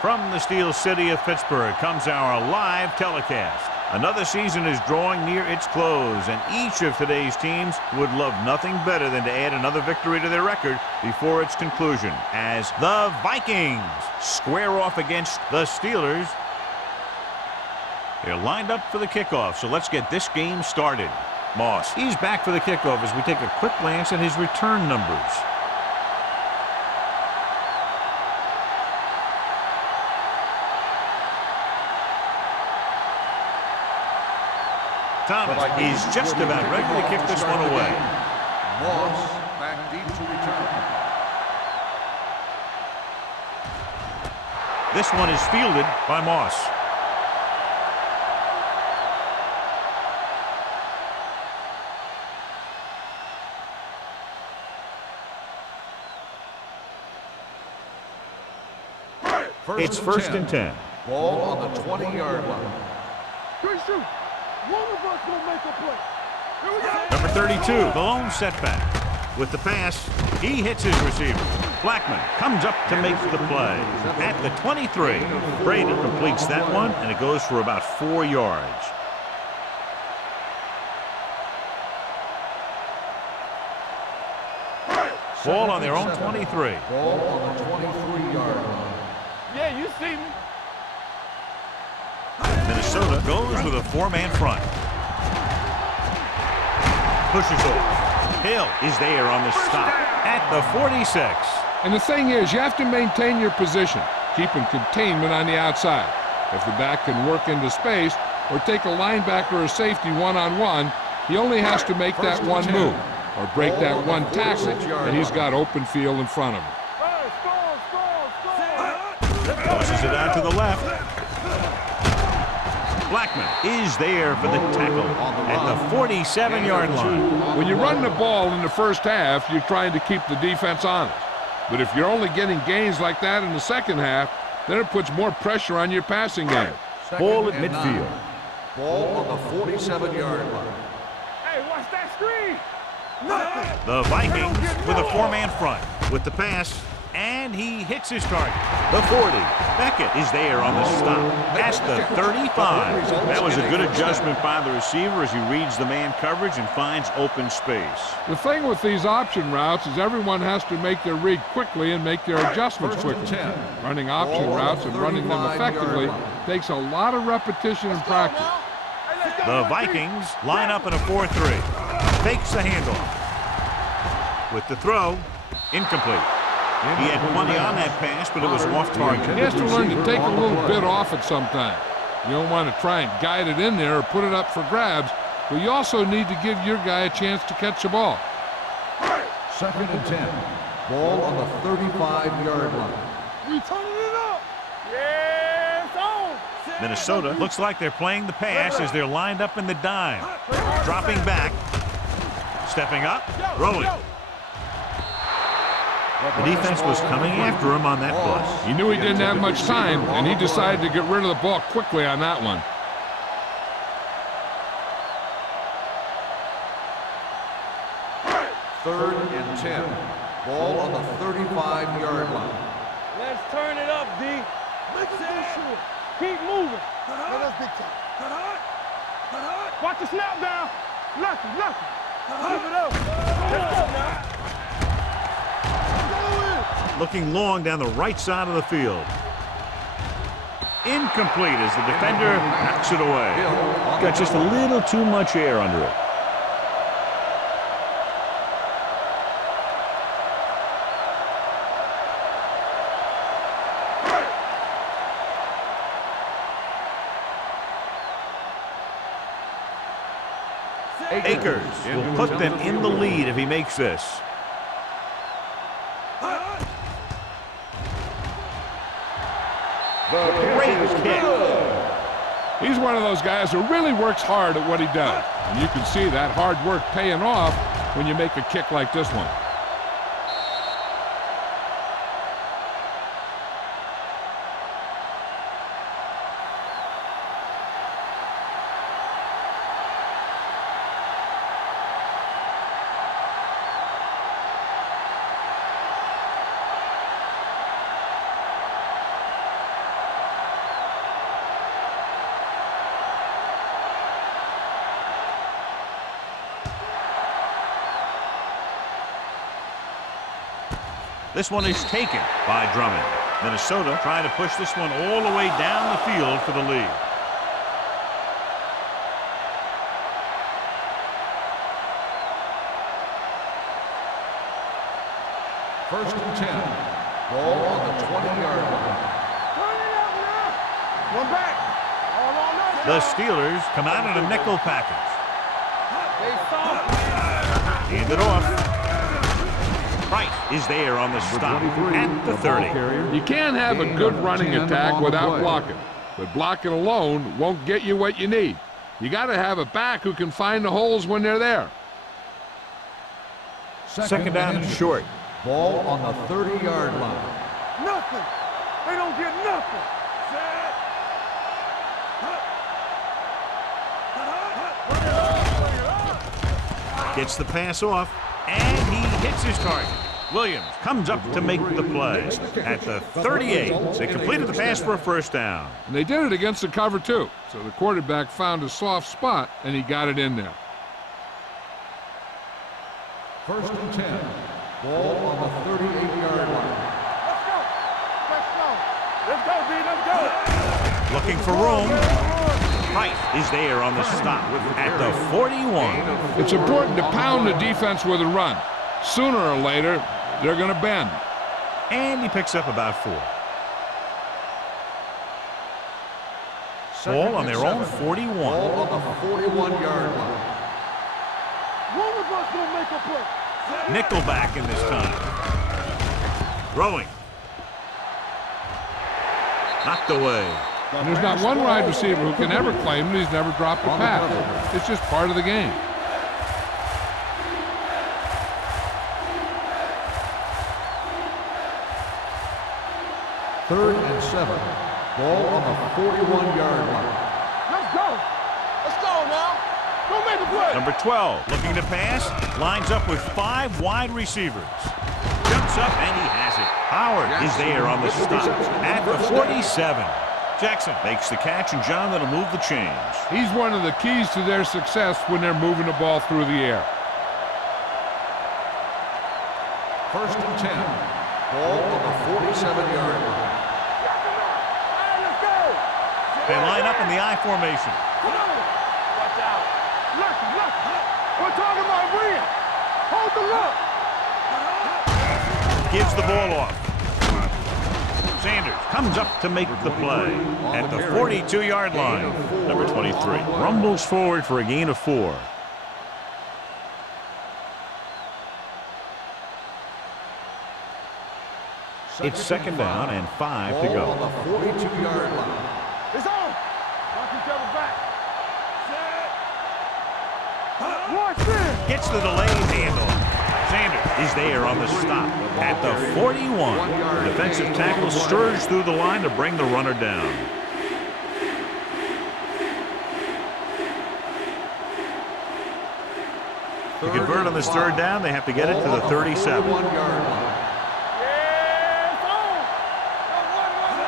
From the Steel City of Pittsburgh comes our live telecast. Another season is drawing near its close, and each of today's teams would love nothing better than to add another victory to their record before its conclusion, as the Vikings square off against the Steelers. They're lined up for the kickoff, so let's get this game started. Moss, he's back for the kickoff as we take a quick glance at his return numbers. Thomas is just about ready to kick this one away. Moss back deep to return. This one is fielded by Moss. It's first and 10. Ball on the 20-yard line. One of us will make a play. Here we go. Number 32, the lone setback. With the pass, he hits his receiver. Blackman comes up to make the play. At the 23, Brady completes that one, and it goes for about 4 yards. Ball on their own 23. Ball on the 23-yard line. Yeah, you see me. Minnesota goes with a 4-man front. Pushes over. Hill is there on the stop at the 46. And the thing is, you have to maintain your position, keeping containment on the outside. If the back can work into space or take a linebacker or safety one-on-one, he only has to make that one move or break that one tackle, and he's got open field in front of him. Tosses it out to the left. Blackman is there for the tackle at the 47-yard line. When you run the ball in the first half, you're trying to keep the defense honest. But if you're only getting gains like that in the second half, then it puts more pressure on your passing game. Ball at midfield. Ball on the 47-yard line. Hey, watch that screen. The Vikings with a 4-man front with the pass, and he hits his target. The 40. Beckett is there on the stop at the 35. That was a good adjustment by the receiver as he reads the man coverage and finds open space. The thing with these option routes is everyone has to make their read quickly and make their adjustments quickly. Running option routes and running them effectively takes a lot of repetition and practice. The Vikings line up in a 4-3. Fakes the handoff. With the throw, incomplete. He had plenty on that pass, but it was off target. He has to learn to take a little bit off at some time. You don't want to try and guide it in there or put it up for grabs, but you also need to give your guy a chance to catch the ball. Second and 10. Ball on the 35-yard line. We turning it up. Yeah, it's on. Minnesota looks like they're playing the pass as they're lined up in the dime. Dropping back. Stepping up. Rolling. The defense was coming after him on that play. He knew he didn't have much time, and he decided to get rid of the ball quickly on that one. Third and 10. Ball on the 35-yard line. Let's turn it up, D. Make it go short. Keep moving. Let us big time. Watch the snap down. Lucky. Give it up. Let's go now. Looking long down the right side of the field. Incomplete as the defender knocks it away. Got just a little too much air under it. Akers will put them in the lead if he makes this. Great kick. He's one of those guys who really works hard at what he does. And you can see that hard work paying off when you make a kick like this one. This one is taken by Drummond. Minnesota trying to push this one all the way down the field for the lead. First and 10. Ball on the 20-yard line. Turn it up now. One back. All on us. The Steelers come out in a nickel package. They soft. Hand it off. Price is there on the stop at the 30. You can't have a good running attack without blocking, but blocking alone won't get you what you need. You got to have a back who can find the holes when they're there. Second down and short. Ball on the 30-yard line. Nothing. They don't get nothing. Gets the pass off, and he hits his target. Williams comes up to make the play. At the 38, they completed the pass for a first down. And they did it against the cover, too. So the quarterback found a soft spot, and he got it in there. First and 10. Ball on the 38-yard line. Let's go. Let's go. Let's go, B. Let's go. Looking for room. Price is there on the stop at the 41. It's important to pound the defense with a run. Sooner or later, they're going to bend. And he picks up about 4. Ball on their own 41. Ball on the 41-yard line. One of us gonna make a play. Nickelback in this time. Throwing. Knocked away. And there's not one wide receiver who can ever claim that he's never dropped a pass. It's just part of the game. Third and 7. Ball on the 41-yard line. Let's go. Let's go now. Go make a play. Number 12 looking to pass. Lines up with 5 wide receivers. Jumps up and he has it. Howard is there on the stop at the 47. Jackson makes the catch, and John, that'll move the chains. He's one of the keys to their success when they're moving the ball through the air. First and 10. Ball on the 47-yard line. Let's go. They line up in the I formation. Come on. Watch out. Look. We're talking about Brian. Hold the look. Gives the ball off. Sanders comes up to make the play at the 42-yard line. Number 23 rumbles forward for a gain of 4. It's second down and 5 to Ball go. on the 42-yard line. It's on. Watch each other back. Watch this. Gets the delayed handoff. Sanders is there on the stop at the 41. The defensive tackle stirs through the line to bring the runner down. To convert on this third down, they have to get it to the 37.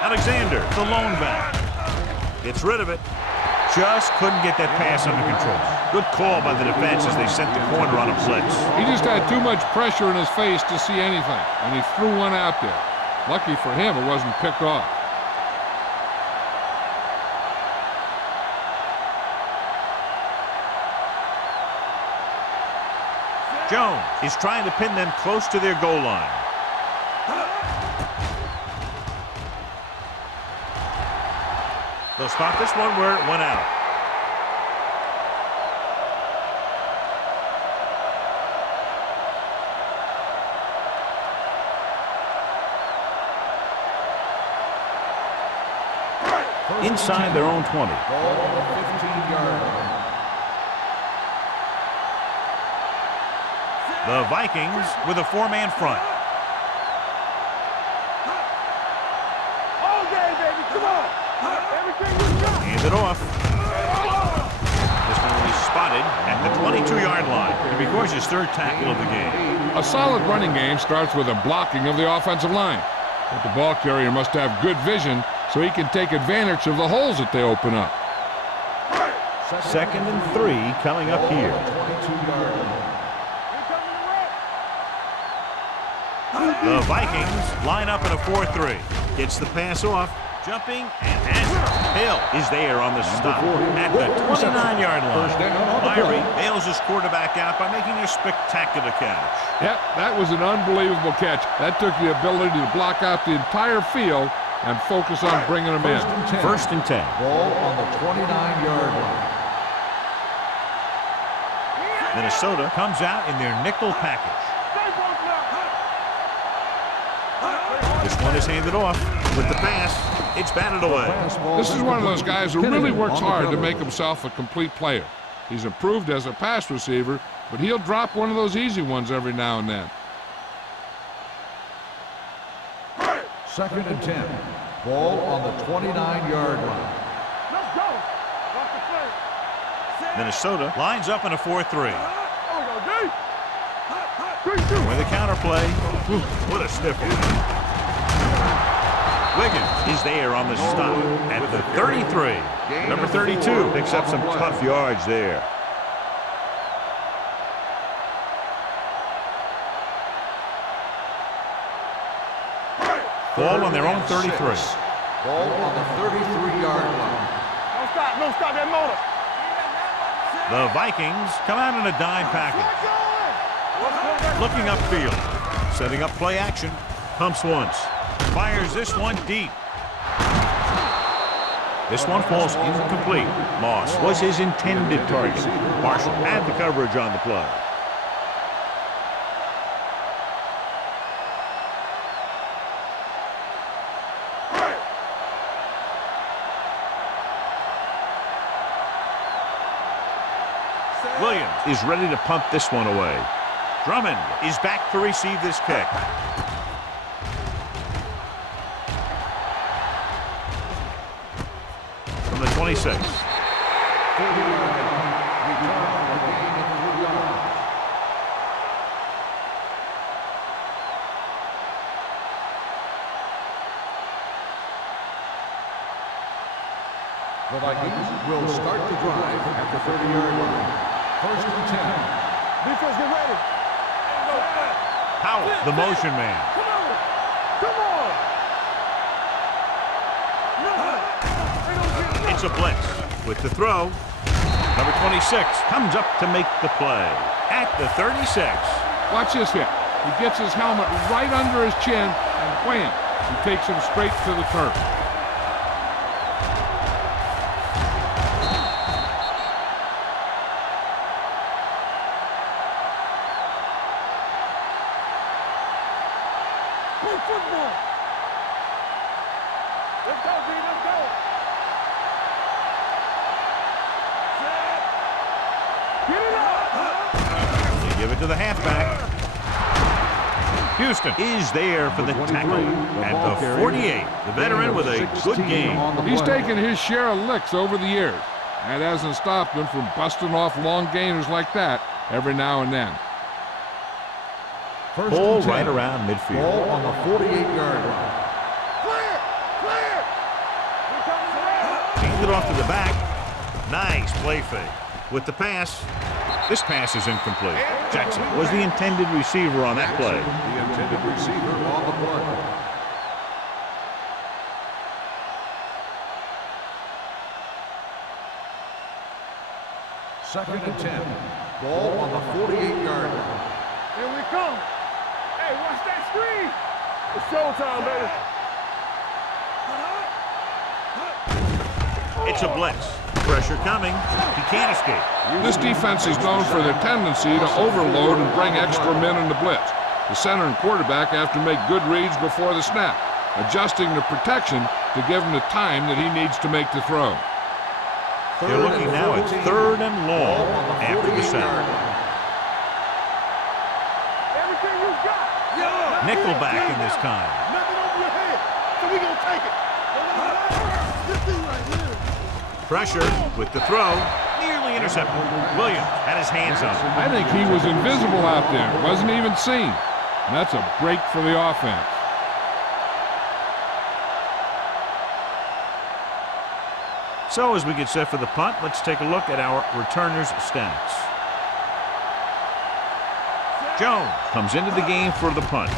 Alexander, the lone back. Gets rid of it. Just couldn't get that pass under control. Good call by the defense as they sent the corner on a blitz. He just had too much pressure in his face to see anything, and he threw one out there. Lucky for him, it wasn't picked off. Jones is trying to pin them close to their goal line. They'll stop this one where it went out. Inside their own 20. Ball on the 15-yard line. The Vikings with a 4-man front. All day, baby. Come on. Everything we got. Hand it off. This one will be spotted at the 22-yard line. And because his third tackle of the game. A solid running game starts with a blocking of the offensive line. But the ball carrier must have good vision so he can take advantage of the holes that they open up. Second and 3 coming up here. 22-yard line. The Vikings line up in a 4-3. Gets the pass off. Jumping and has it. Hill is there on the stop at the 29-yard line. Myrie bails his quarterback out by making a spectacular catch. Yep, that was an unbelievable catch. That took the ability to block out the entire field and focus on bringing them in. First and 10. Ball on the 29-yard line. Minnesota comes out in their nickel package. This one is handed off with the pass. It's batted away. This is one of those guys who really works hard to make himself a complete player. He's improved as a pass receiver, but he'll drop one of those easy ones every now and then. Second and 10. Ball on the 29-yard line. Let's go. Minnesota lines up in a 4-3. With With a counter play. What a stiff one. Wiggins is there on the stop at the 33. Number 32 picks up some tough yards there. Ball on their own 33. Ball on the 33-yard line. Don't stop that motor. The Vikings come out in a dime package. Looking upfield. Setting up play action. Pumps once. Fires this one deep. This one falls incomplete. Moss was his intended target. Marshall had the coverage on the play. Williams is ready to punt this one away. Drummond is back to receive this kick. From the 26. The Vikings will start the drive at the 30-yard line. First and 10. Defense, get ready. Howell, the motion man. Come on. It's a blitz with the throw. Number 26 comes up to make the play at the 36. Watch this hit. He gets his helmet right under his chin, and wham, he takes him straight to the turf. Football. Let's go, D. Let's go. Get it up. They give it to the halfback. Houston is there for the tackle at the 48. The veteran with a good game. He's taken his share of licks over the years. That hasn't stopped him from busting off long gainers like that every now and then. First Ball and 10. right around midfield. Ball on the 48-yard line. Handed off to the back. Nice play fake. With the pass. This pass is incomplete. Jackson was the intended receiver on that play. The intended receiver on the play. Second and 10. Ball on the 48-yard line. Here we come. Hey, watch that screen. It's showtime, baby. It's a blitz. Pressure coming. He can't escape. This defense is known for their tendency to overload and bring extra men in the blitz. The center and quarterback have to make good reads before the snap, adjusting the protection to give him the time that he needs to make the throw. They're looking now at 3rd and long after the sack. Everything you got. Nickelback in this time. Nothing over your head. So we gonna take it. This thing right here. Pressure with the throw. Nearly intercepted. Williams had his hands on it. I think he was invisible out there. Wasn't even seen. And that's a break for the offense. So as we get set for the punt, let's take a look at our returners' stats. Jones comes into the game for the punt.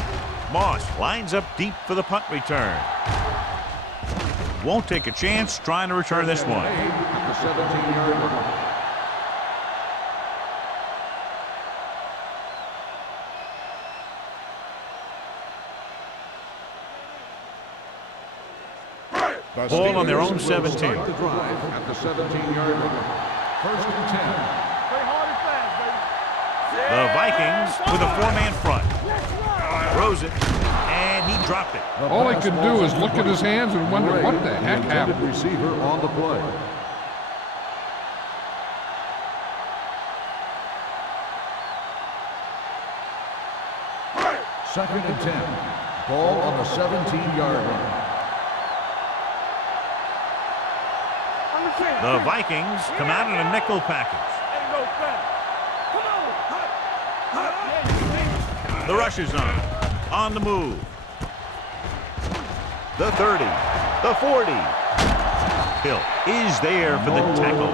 Moss lines up deep for the punt return. Won't take a chance trying to return this one. At the 17-yard line. Ball on their own 17. The drive at the 17-yard line. 1st and 10. Play hard and fast, baby. The Vikings with a four-man front. Throws it, and he dropped it. All he can do is look at his hands and wonder what the heck happened. Receiver on the play. Second and 10. Ball on the 17-yard line. The Vikings come out in a nickel package. Ain't no foul. Come on. The rush is on the move. The 30, the 40. Hill is there for the tackle.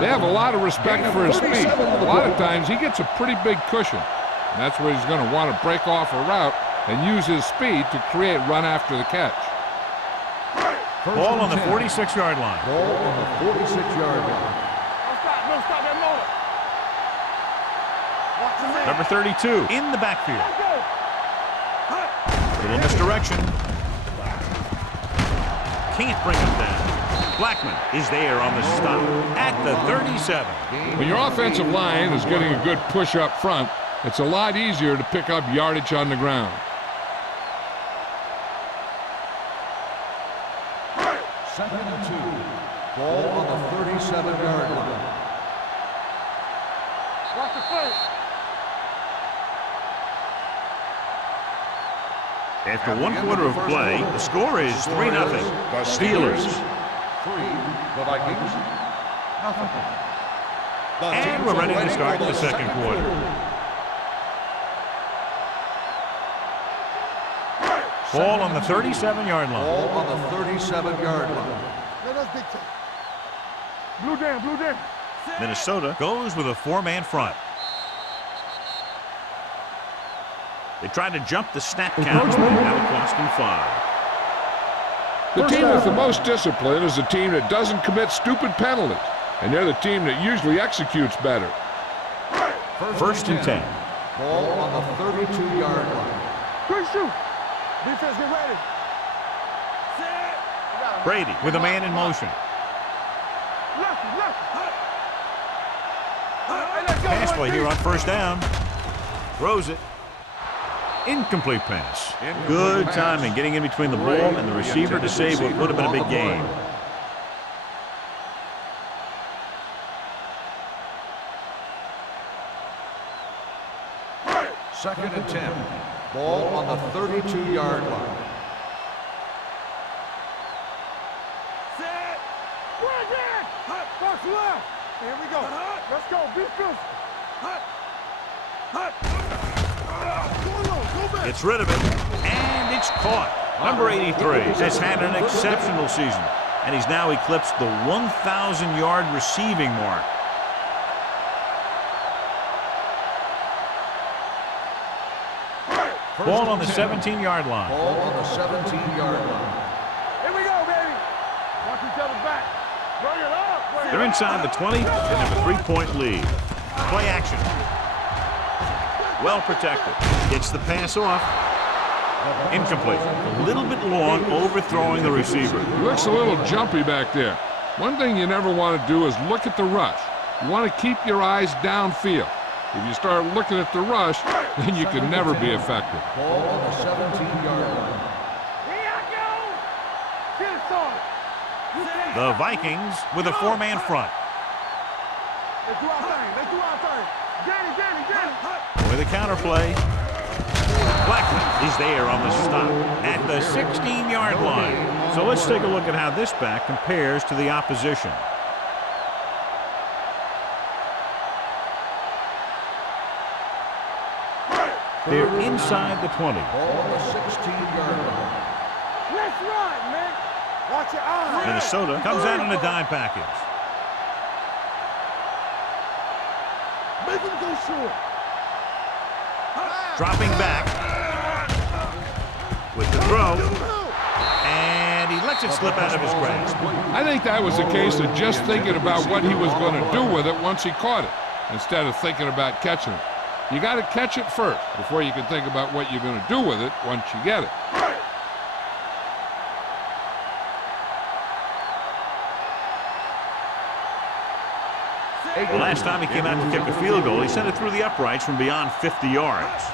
They have a lot of respect for his speed. A lot of times he gets a pretty big cushion. And that's where he's going to want to break off a route and use his speed to create run after the catch. Ball on the 46-yard line. Ball on the 46-yard line. Don't stop that motor. Watch your man. Number 32 in the backfield. Little misdirection. Can't bring him down. Blackman is there on the stop at the 37. When your offensive line is getting a good push up front, it's a lot easier to pick up yardage on the ground. Second and 2. Ball on the 37-yard line. Watch the face. After one quarter of play, the score is 3-0. The Steelers. 3. The Vikings. Nothing. And we're ready to start the second quarter. Ball on the 37-yard line. Ball on the 37-yard line. Let us dictate. Blue down, blue down. Minnesota goes with a four-man front. They tried to jump the snap count. That would cost them 5. The team with the most discipline is the team that doesn't commit stupid penalties. And they're the team that usually executes better. First and 10. Ball on the 32-yard line. Quick shoot. Defense, get ready. Brady with a man in motion. Lefty. Pass play here on first down. Throws it. Incomplete pass. Good timing getting in between the ball and the receiver to save what would have been a big game. Second and 10. Ball on the 32-yard line. Set. Right there. Box left. Here we go. Let's go. Be physical. Gets rid of it, and it's caught. Number 83 has had an exceptional season, and he's now eclipsed the 1,000-yard receiving mark. Ball on the 17-yard line. Ball on the 17-yard line. Here we go, baby. Watch each other back. Bring it up. They're inside the 20 and have a 3-point lead. Play action. Well protected. Gets the pass off. Incomplete. A little bit long, overthrowing the receiver. He looks a little jumpy back there. One thing you never want to do is look at the rush. You want to keep your eyes downfield. If you start looking at the rush, then you can never be effective. Ball on the 17-yard line. Here I go. Get it started. The Vikings with a four-man front. Let's do our thing. Danny. With a counterplay. Blackman is there on the stop at the 16-yard line. So let's take a look at how this back compares to the opposition. They're inside the 20. Ball on the 16-yard line. Let's run, man. Watch your eyes. Minnesota comes out in a dime package. Make him go short. Dropping back. with the throw. And he lets it slip out of his grasp. I think that was a case of just thinking about what he was going to do with it once he caught it, instead of thinking about catching it. You got to catch it first before you can think about what you're going to do with it once you get it. The last time he came out to kick a field goal, he sent it through the uprights from beyond 50 yards.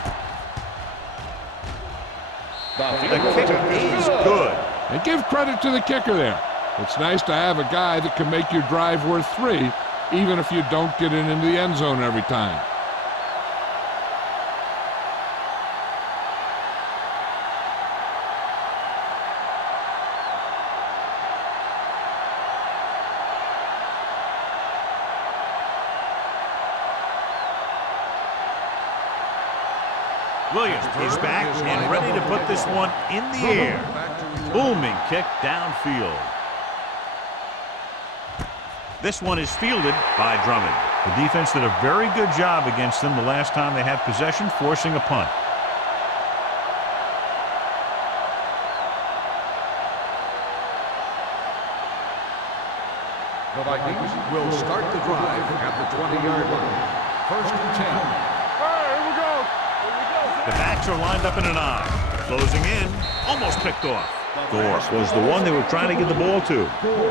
The kick is good. And give credit to the kicker there. It's nice to have a guy that can make your drive worth 3, even if you don't get it into the end zone every time. Williams is back and ready to put this one in the air. Booming kick downfield. This one is fielded by Drummond. The defense did a very good job against them the last time they had possession, forcing a punt. The Vikings will start the drive at the 20-yard line. First and 10. All right, here we go. The backs are lined up in an I. Closing in, almost picked off. Gore was the one they were trying to get the ball to.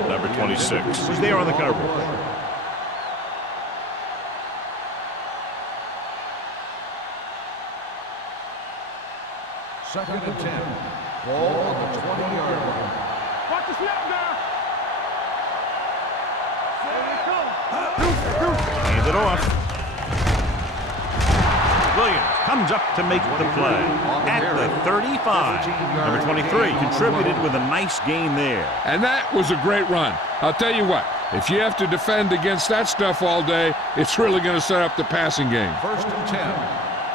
Number 26 was there on the coverage. Second and 10. Ball on the 20-yard line. Watch the snap down. Hands it off. Williams comes up to make the play at the 35. Number 23 contributed with a nice gain there. And that was a great run. I'll tell you what, if you have to defend against that stuff all day, it's really going to set up the passing game. First and 10.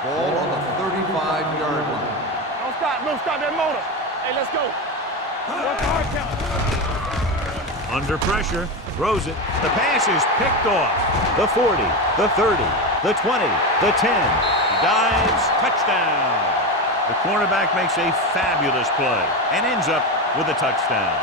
Ball on the 35-yard line. Don't stop that motor. Hey, let's go. What's the hard count? Under pressure, throws it. The pass is picked off. The 40, the 30, the 20, the 10. Dives, touchdown. The cornerback makes a fabulous play and ends up with a touchdown.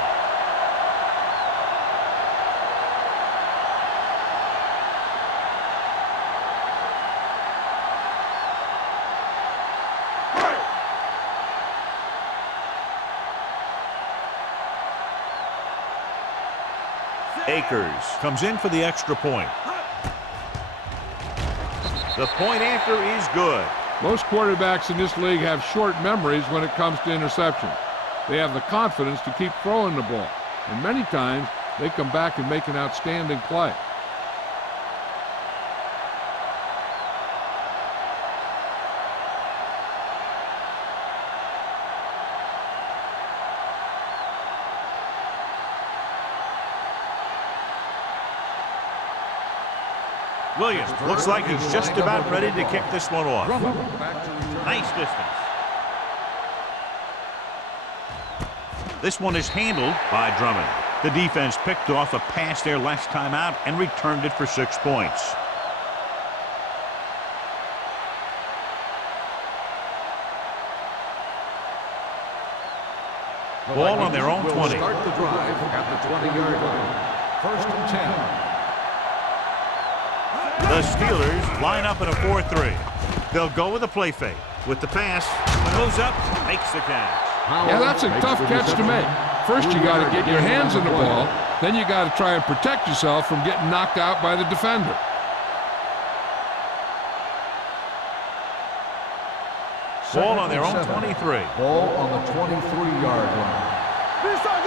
Akers comes in for the extra point. The point after is good. Most quarterbacks in this league have short memories when it comes to interceptions. They have the confidence to keep throwing the ball, and many times they come back and make an outstanding play. Williams looks like he's just about ready to kick this one off. Nice distance. This one is handled by Drummond. The defense picked off a pass there last time out and returned it for 6 points. Ball on their own 20. Start the drive at the 20-yard line. First and 10. The Steelers line up in a 4-3. They'll go with a play fake. With the pass, goes up, makes the catch. Yeah, that's a tough catch to make. First, you got to get your hands on the ball. Then you got to try and protect yourself from getting knocked out by the defender. Ball on their own 23. Ball on the 23-yard line. Do something.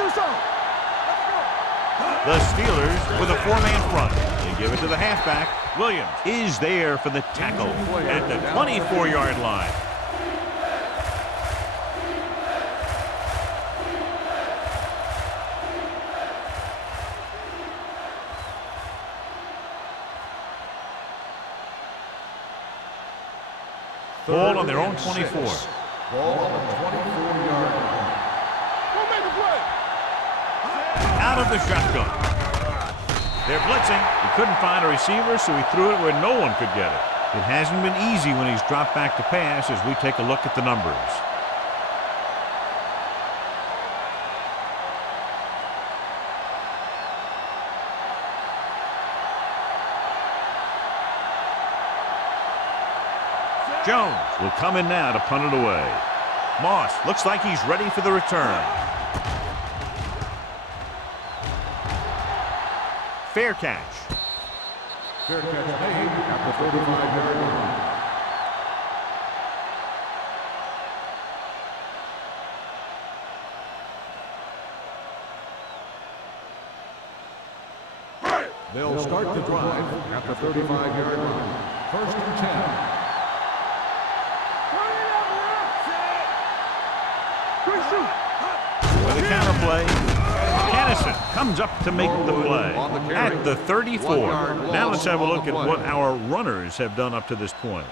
The Steelers with a 4-man front. They give it to the halfback. Williams is there for the tackle at the 24-yard line. Ball on their own 24. Ball on the 24-yard line. Go make a play. Out of the shotgun. They're blitzing. He couldn't find a receiver, so he threw it where no one could get it. It hasn't been easy when he's dropped back to pass as we take a look at the numbers. will come in now to punt it away. Moss looks like he's ready for the return. Fair catch. Fair catch made at the 35-yard line. They'll start the drive at the 35-yard line. First and 10. With a counter play, Hannison comes up to make the play at the 34. Now let's have a look at what our runners have done up to this point.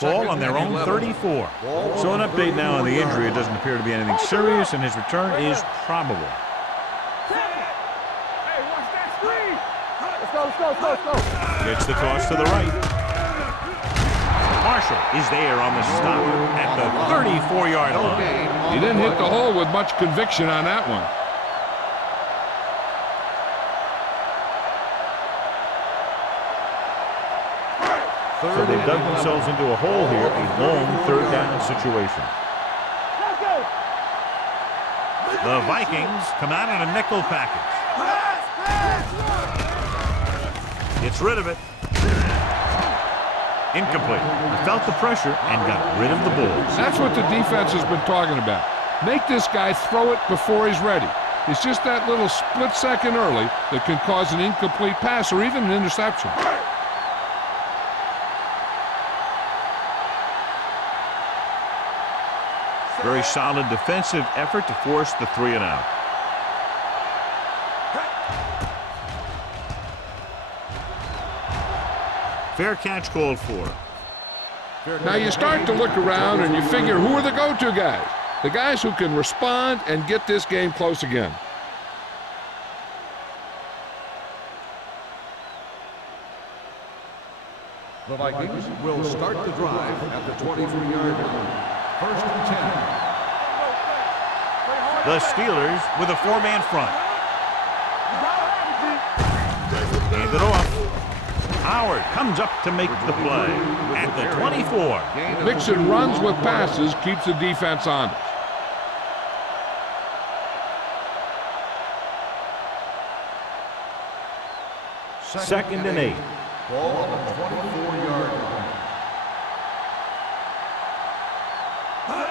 Ball on their own 34. So an update now on the injury. It doesn't appear to be anything serious, and his return is probable. Hey, watch that screen. Let's go. Gets the toss to the right. Marshall is there on the stop at the 34-yard line. He didn't hit the hole with much conviction on that one. So they've dug themselves into a hole here, a long third down situation. The Vikings come out in a nickel package. Gets rid of it. Incomplete. He felt the pressure and got rid of the ball. That's what the defense has been talking about. Make this guy throw it before he's ready. It's just that little split second early that can cause an incomplete pass or even an interception. Very solid defensive effort to force the 3-and-out. Fair catch called for. Now you start to look around and you figure, who are the go-to guys? The guys who can respond and get this game close again. The Vikings will start the drive at the 23-yard line. First and 10. The Steelers with a 4-man front. Hand it off. Howard comes up to make the play at the 24. Mixing runs with passes keeps the defense honest. Second and 8. Ball on the 24-yard line.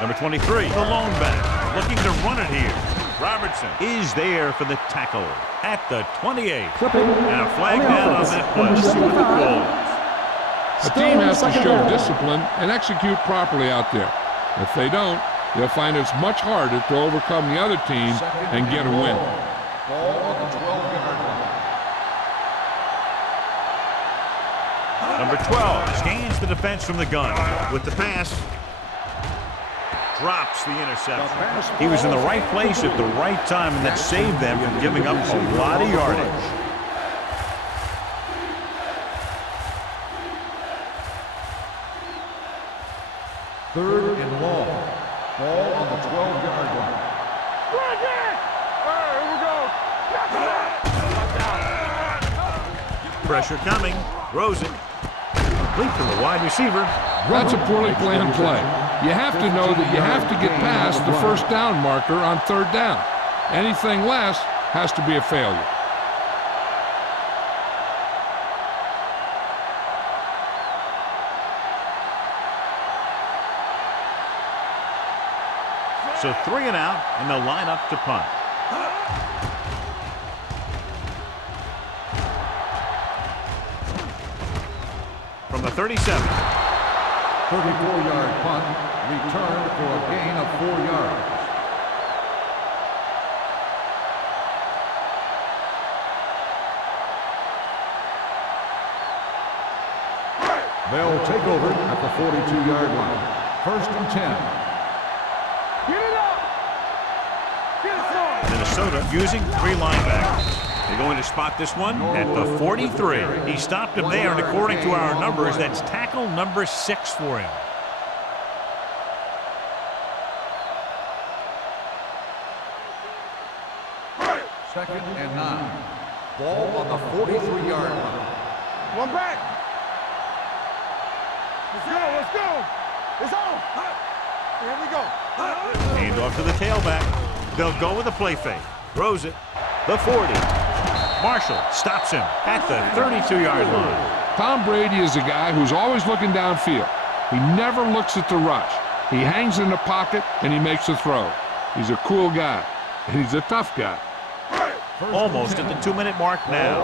Number 23, the lone back, looking to run it here. Robertson is there for the tackle at the 28. And a flag down on that play. See what the call is. A team has to show discipline and execute properly out there. If they don't, they'll find it's much harder to overcome the other team and get a win. Ball on the 12-yard line. Number 12 scans the defense from the gun with the pass. Drops the interception. He was in the right place at the right time, and that saved them from giving up a lot of yardage. Third and long. Ball on the 12-yard line. Pressure coming. Throws it. Complete to the wide receiver. That's a poorly planned play. You have to know that you have to get past the first down marker on third down. Anything less has to be a failure. So 3-and-out, and they'll line up to punt. From the 37. 34-yard punt, return for a gain of 4 yards. They'll take over at the 42-yard line. First and 10. Get it up! Get it on! Minnesota using 3 linebackers. They're going to spot this one at the 43. He stopped him there, and according to our numbers, that's tackle number 6 for him. Second and 9. Ball on the 43-yard line. One back. Let's go. It's on. Here we go. Hand off to the tailback. They'll go with a play fake. Throws it. The 40. Marshall stops him at the 32-yard line. Tom Brady is a guy who's always looking downfield. He never looks at the rush. He hangs in the pocket, and he makes a throw. He's a cool guy, and he's a tough guy. Almost at the 2-minute mark now.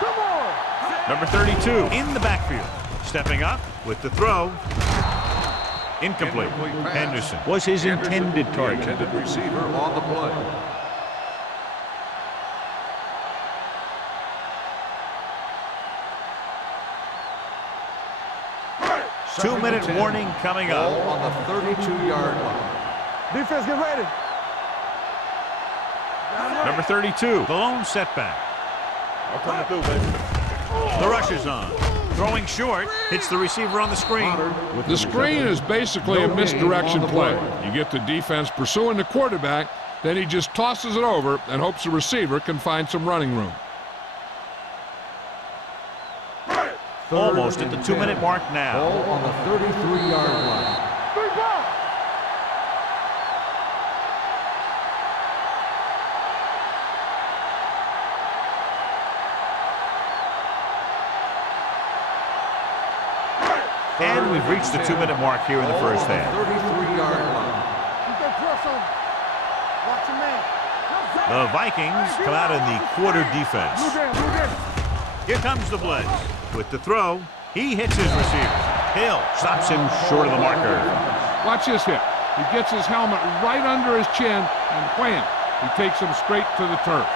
Come on. Number 32 in the backfield. Stepping up with the throw. Incomplete. Henderson was his intended target. Intended receiver on the play. Two-minute warning coming up. Ball on the 32-yard line. Defense, get ready. Number 32, the lone setback. I'm coming through, baby. The rush is on. Throwing short, hits the receiver on the screen. The screen is basically a misdirection play. You get the defense pursuing the quarterback, then he just tosses it over and hopes the receiver can find some running room. Almost at the 2-minute mark now. Ball on the 33-yard line. And we've reached the 2-minute mark here in the first half. 33-yard line. The Vikings come out in the quarter defense. Here comes the blitz. With the throw, he hits his receiver. Hill stops him short of the marker. Watch this hit. He gets his helmet right under his chin, and wham, he takes him straight to the turf.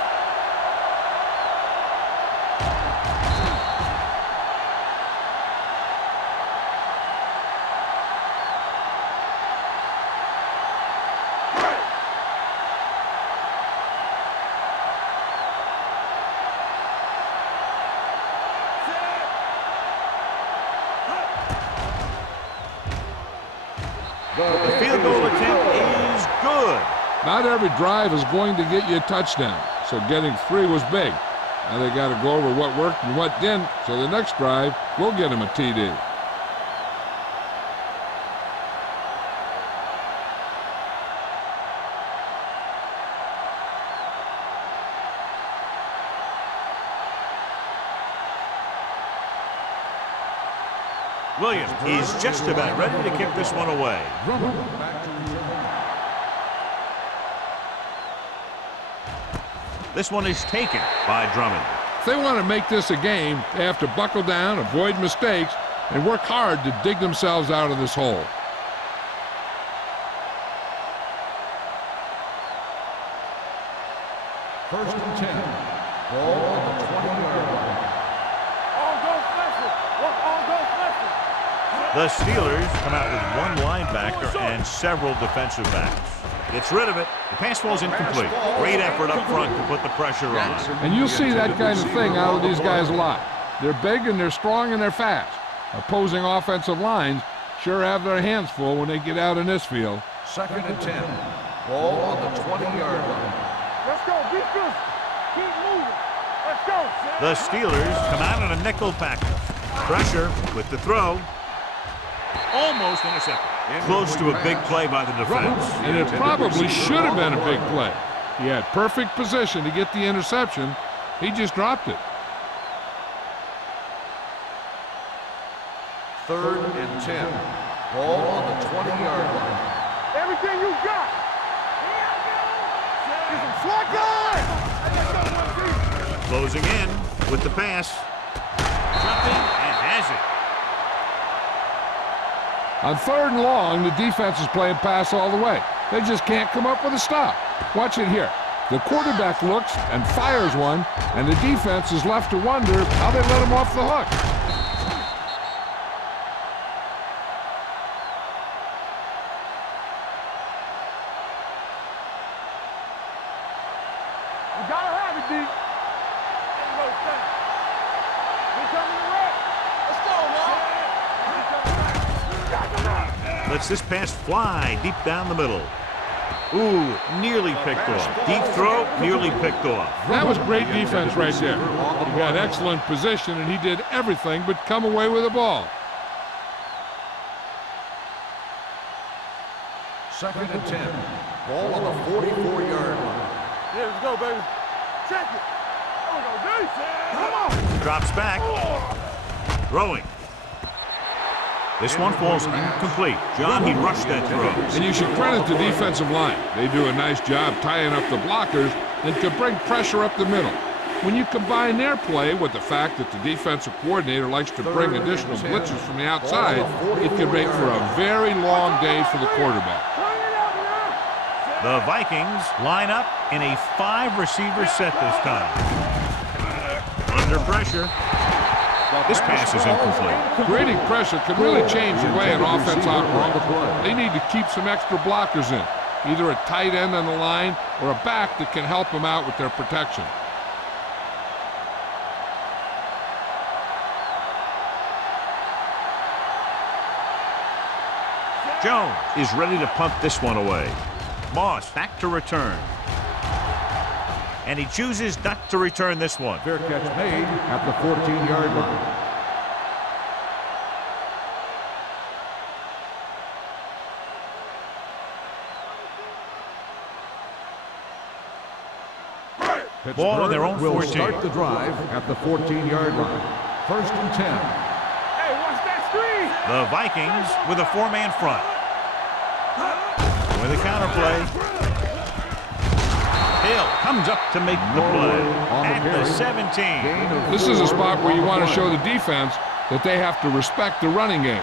The field goal attempt is good. Not every drive is going to get you a touchdown, so getting 3 was big. Now they got to go over what worked and what didn't, so the next drive will get him a TD. Williams is just about ready to kick this one away. This one is taken by Drummond. If they want to make this a game, they have to buckle down, avoid mistakes, and work hard to dig themselves out of this hole. First and 10. Ball on the 20-yard line. The Steelers come out with one linebacker and several defensive backs. Gets rid of it. The pass falls incomplete. Great effort up front to put the pressure on. And you'll see that kind of thing out of these guys a lot. They're big and they're strong and they're fast. Opposing offensive lines sure have their hands full when they get out in this field. Second and 10. Ball on the 20-yard line. Let's go, defense. Keep moving. Let's go. The Steelers come out in a nickel package. Pressure with the throw. Almost intercepted. Close to a big play by the defense. And it probably should have been a big play. He had perfect position to get the interception. He just dropped it. Third and 10. Ball on the 20-yard line. Everything you got. Get some swat guard. Closing in with the pass. Jumping and has it. On 3rd and long, the defense is playing pass all the way. They just can't come up with a stop. Watch it here. The quarterback looks and fires one, and the defense is left to wonder how they let him off the hook. You gotta have it, D. Lets this pass fly deep down the middle. Ooh, nearly picked off. Deep throw, nearly picked off. That was great defense right there. He got excellent position, and he did everything but come away with the ball. 2nd and 10. Ball on the 44-yard line. Yeah, let's go, baby. Check it. There we go, defense. Come on. Drops back. Throwing. This one falls incomplete. John, he rushed that throw. And you should credit the defensive line. They do a nice job tying up the blockers and can bring pressure up the middle. When you combine their play with the fact that the defensive coordinator likes to bring additional blitzes from the outside, it can make for a very long day for the quarterback. The Vikings line up in a 5-receiver set this time. Under pressure. This pass is incomplete. Creating pressure can really change the way an offense operates. They need to keep some extra blockers in, either a tight end on the line or a back that can help them out with their protection. Jones is ready to punt this one away. Moss back to return. And he chooses not to return this one. Fair catch made at the 14-yard line. Ball on their own 14. Will start the drive at the 14-yard line. 1st and 10. Hey, watch that screen. The Vikings with a 4-man front. With a counter play. Hill comes up to make the play at the 17. This is a spot where you want to show the defense that they have to respect the running game.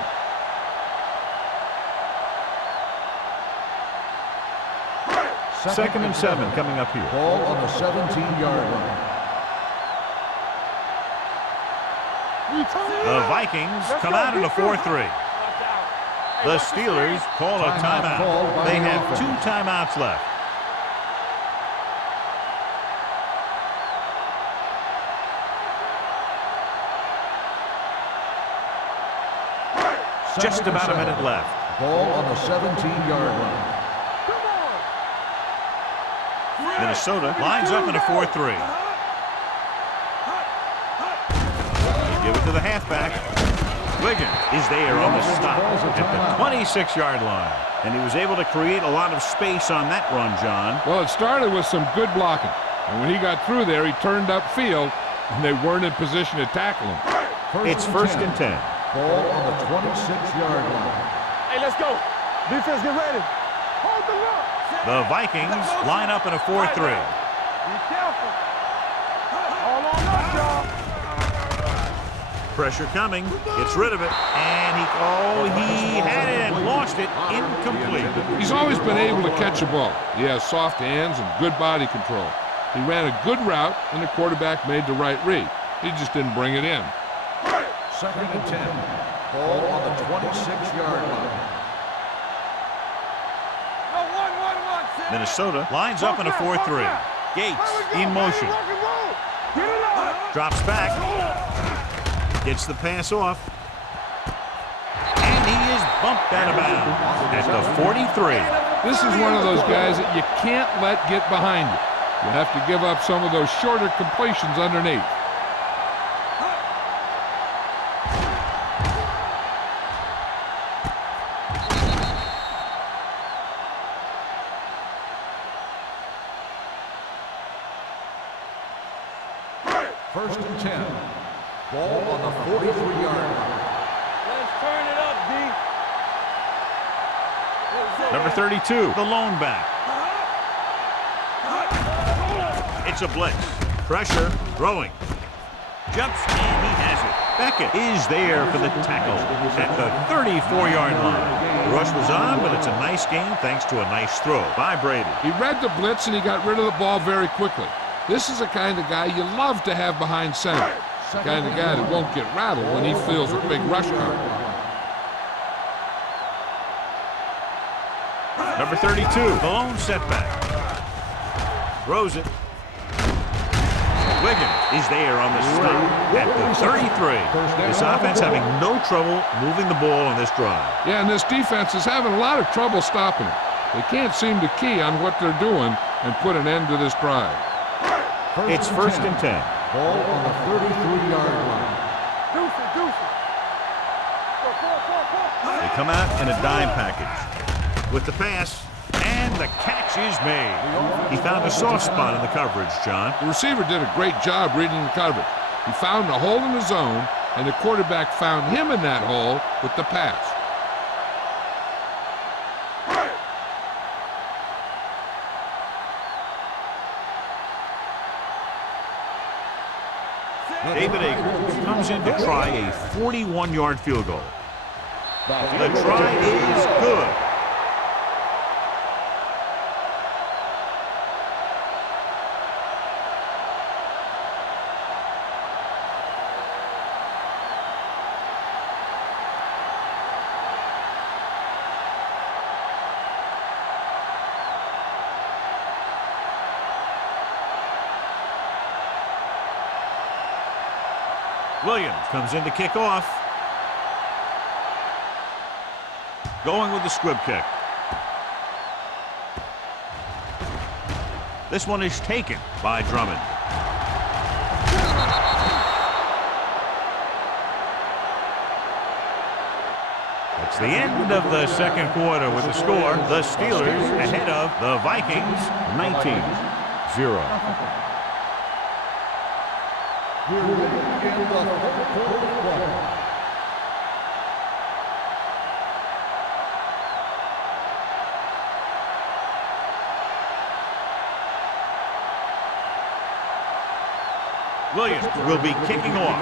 Second and 7 coming up here. Ball on the 17-yard line. The Vikings come out in a 4-3. The Steelers call a timeout. They have 2 timeouts left. Just about a minute left. Ball on the 17-yard line. Minnesota lines up in a 4-3. They give it to the halfback. Wiggins is there on the stop at the 26-yard line. And he was able to create a lot of space on that run, John. Well, it started with some good blocking. And when he got through there, he turned upfield, and they weren't in position to tackle him. It's 1st and 10. Ball on the 26-yard line. Hey, let's go. Defense, get ready. Hold the look. The Vikings line up in a 4-3. Be careful. Hold on up, y'all. Pressure coming. Gets rid of it. And he had it and lost it. Incomplete. He's always been able to catch a ball. He has soft hands and good body control. He ran a good route, and the quarterback made the right read. He just didn't bring it in. 2nd and 10. Ball on the 26-yard line. Minnesota lines up in a 4-3. Gates in motion. Drops back. Gets the pass off. And he is bumped out of bounds at the 43. This is one of those guys that you can't let get behind you. You have to give up some of those shorter completions underneath. First and 10. Ball on the 43-yard line. Let's turn it up, D. Number 32, the lone back. It's a blitz. Pressure, throwing. Jumps, and he has it. Beckett is there for the tackle at the 34-yard line. The rush was on, but it's a nice gain thanks to a nice throw by Brady. He read the blitz, and he got rid of the ball very quickly. This is the kind of guy you love to have behind center. The kind of guy that won't get rattled when he feels a big rush coming. Number 32, the lone setback. Throws it. Wiggins is there on the stop at the 33. This offense having no trouble moving the ball on this drive. Yeah, and this defense is having a lot of trouble stopping him. They can't seem to key on what they're doing and put an end to this drive. It's first and 10. Ball on the 33-yard line. They come out in a dime package. With the pass, and the catch is made. He found a soft spot in the coverage, John. The receiver did a great job reading the coverage. He found a hole in the zone, and the quarterback found him in that hole with the pass. David Akers comes in to try a 41-yard field goal. The try is good. Williams comes in to kick off. Going with the squib kick. This one is taken by Drummond. It's the end of the second quarter with the score. The Steelers ahead of the Vikings 19-0. Here we begin the third quarter. Williams will be kicking off.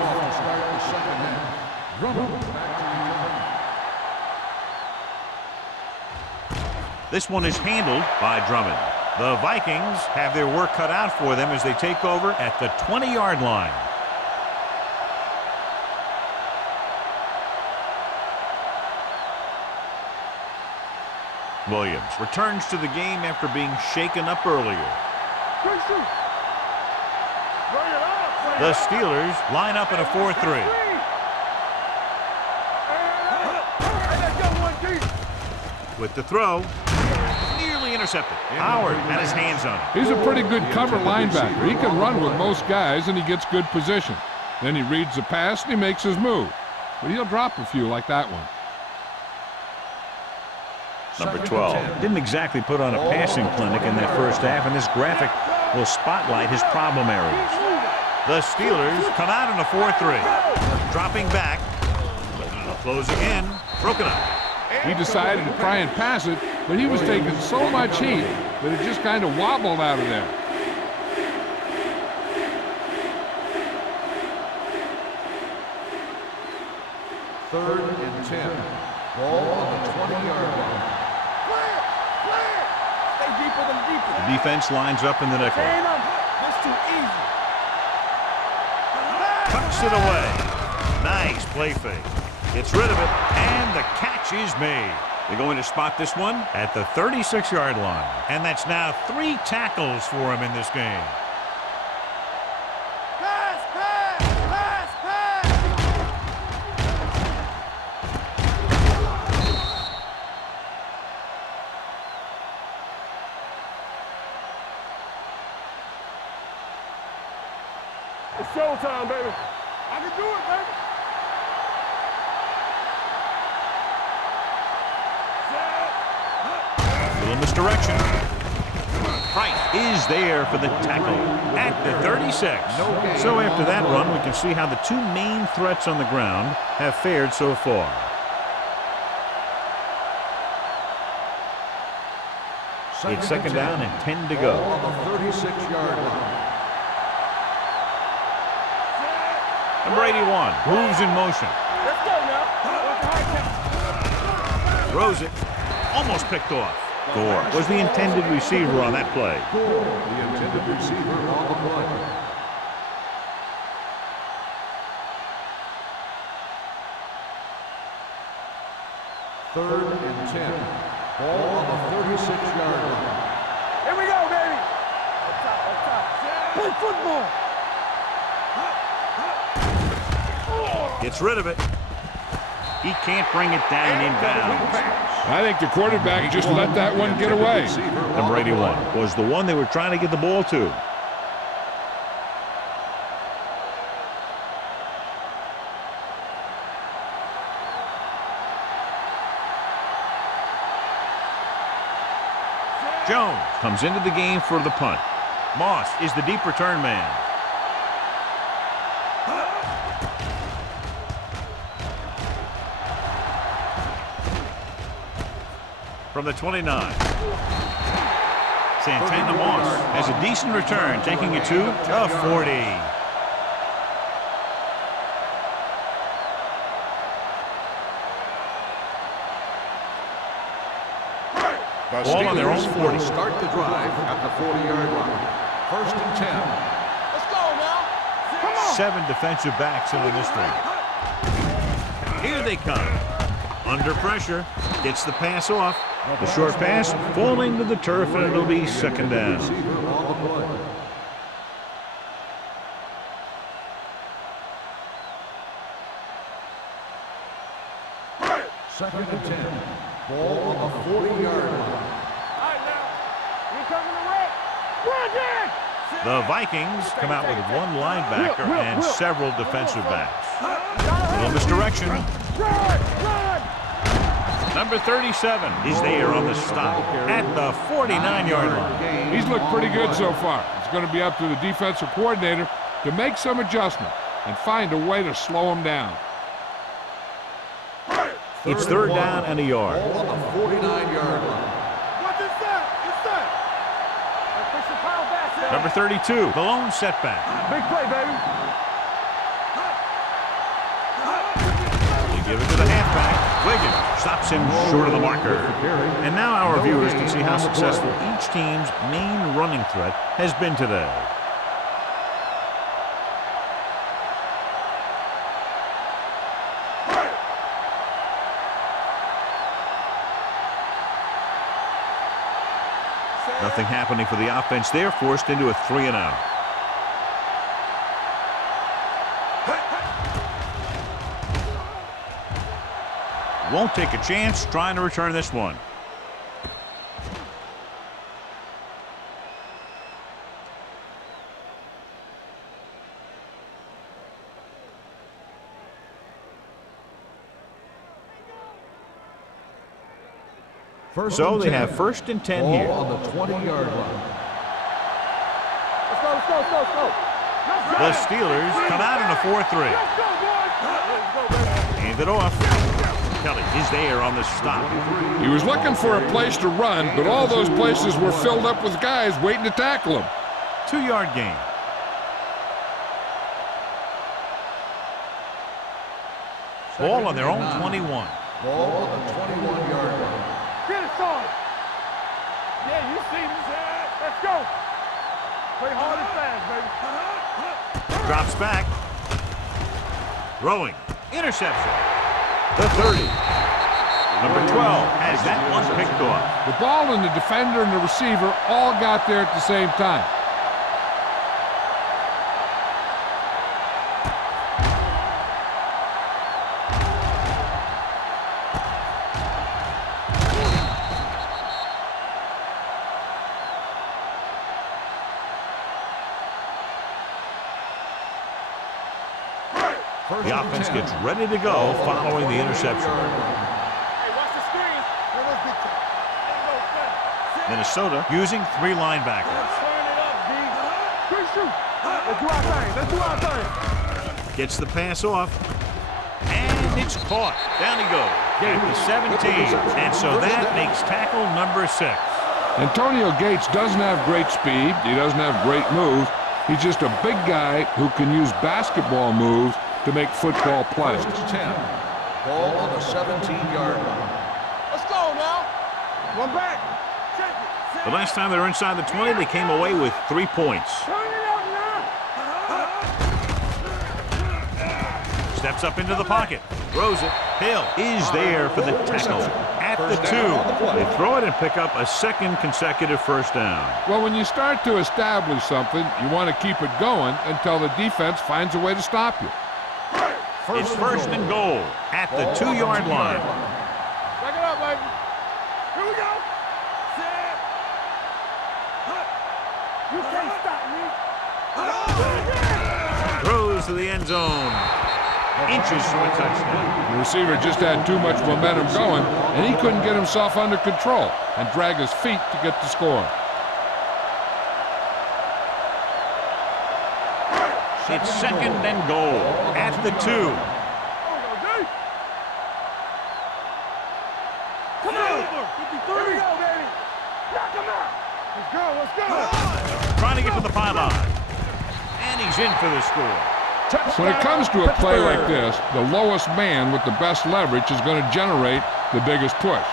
This one is handled by Drummond. The Vikings have their work cut out for them as they take over at the 20-yard line. Williams returns to the game after being shaken up earlier. The Steelers line up in a 4-3. With the throw, nearly intercepted. Howard had his hands on it. He's a pretty good cover linebacker. He can run with most guys, and he gets good position. Then he reads the pass, and he makes his move. But he'll drop a few like that one. Number 12 didn't exactly put on a passing clinic in that first half, and this graphic will spotlight his problem areas. The Steelers come out in a 4-3. Dropping back. Closing in. Broken up. He decided to try and pass it, but he was taking so much heat that it just kind of wobbled out of there. Third and 10. Ball on the 20-yard line. The defense lines up in the nickel. That's too easy. Tucks it away. Nice play fake. Gets rid of it, and the catch is made. They're going to spot this one at the 36-yard line. And that's now 3 tackles for him in this game. Pass, pass, pass, pass. It's showtime, baby. I can do it, baby. Little misdirection. Price is there for the tackle at the 36. So after that run, we can see how the 2 main threats on the ground have fared so far. It's second down and 10 to go. On the 36-yard line. Number 81 moves in motion. Let's go now. Throws it. Almost picked off. Gore was the intended receiver on that play. Gore, the intended receiver on the play. Third and 10. Ball on the 36-yard line. Here we go, baby. Up top. Play football. Gets rid of it. He can't bring it down inbounds. I think the quarterback just let that one get away. Number 81 was the one they were trying to get the ball to. Jones comes into the game for the punt. Moss is the deep return man. From the 29. Santana Moss has a decent return, taking it to the 40. Ball on their own 40. Start the drive at the 40-yard line. 1st and 10. Let's go now. Come on. 7 defensive backs in on this one. Here they come. Under pressure. Gets the pass off. The short pass falling to the turf, and it'll be 2nd down. 2nd and 10. Ball on the 40-yard line. All right, now. You coming to red? Run, Dan! The Vikings come out with one linebacker and several defensive backs. Little misdirection. Number 37 is there on the stop at the 49-yard line. He's looked pretty good so far. It's going to be up to the defensive coordinator to make some adjustment and find a way to slow him down. It's 3rd down and a yard. Ball on the 49-yard line. What is that? What's that? Push the power back there. Number 32, the lone setback. Big play, baby. They give it to the halfback. Wiggins stops him short of the marker. And now our viewers can see how successful each team's main running threat has been today. Nothing happening for the offense. They're forced into a 3-and-out. Won't take a chance trying to return this one. So they have 1st and 10 here. Ball on the 20-yard line. Let's go, let's go, let's go, let's go. The Steelers come out in a 4-3. Hand it off. Kelly is there on the stop. He was looking for a place to run, but all those places were filled up with guys waiting to tackle him. 2-yard gain. Ball on their own 21. Ball on the 21-yard line. Get it started. Yeah, you see this. Let's go. Play hard and fast, baby. Drops back. Throwing. Interception. The 30. Number 12 has that one picked off. The ball and the defender and the receiver all got there at the same time. The offense gets ready to go following the interception. Hey, watch the screen. Minnesota using 3 linebackers. Turn it up, D. Good shoot. Let's do our thing. Let's do our thing. Gets the pass off. And it's caught. Down he goes at the 17. And so that makes tackle number 6. Antonio Gates doesn't have great speed. He doesn't have great moves. He's just a big guy who can use basketball moves to make football plays. 1st and 10. Ball on the 17-yard line. Let's go now. One back. The last time they were inside the 20, they came away with 3 points. Turn it up now. Steps up into the pocket. Throws it. Hill is there for the tackle at the 2. They throw it and pick up a 2nd consecutive 1st down. Well, when you start to establish something, you want to keep it going until the defense finds a way to stop you. It's 1st and goal at the 2-yard line. Back it up, baby. runs to the end zone. Inches from a touchdown. The receiver just had too much momentum going, and he couldn't get himself under control and drag his feet to get the score. It's second and goal at the 2. Come on! 53! Here we go, baby! Knock him out! Let's go! Trying to get to the pylon. And he's in for the score. When it comes to a play like this, the lowest man with the best leverage is going to generate the biggest push.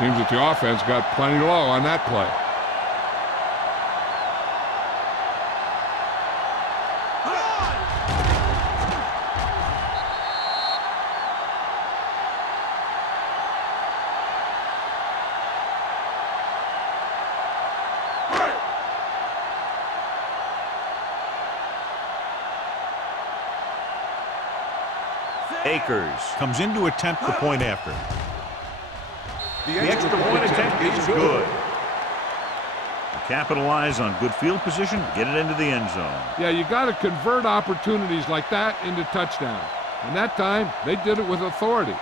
Seems that the offense got plenty low on that play. Akers comes in to attempt the point after. The extra point attempt is good. To capitalize on good field position, get it into the end zone. Yeah, you got to convert opportunities like that into touchdowns. And that time, they did it with authority.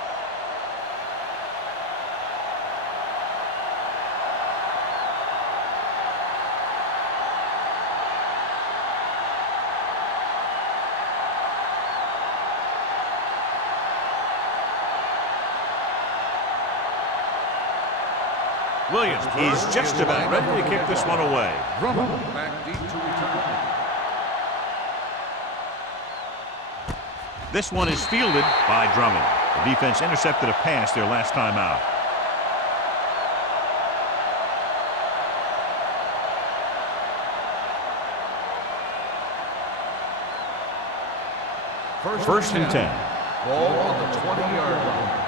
Williams is just about ready to kick this one away. Back deep to return. This one is fielded by Drummond. The defense intercepted a pass their last time out. First and 10. Ball on the 20-yard line.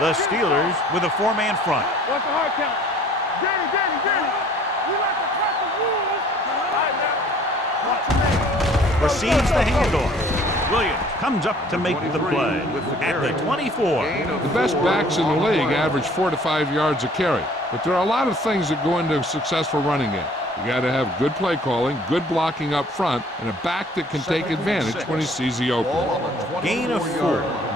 The Steelers with a 4-man front. What's the hard count? Danny. We like to cut the rules. All right, now. Receives the handoff. Williams comes up to make the play at the 24. The best backs in the league average 4 to 5 yards a carry. But there are a lot of things that go into a successful running game. You got to have good play calling, good blocking up front, and a back that can take advantage when he sees the opening. Gain of 4.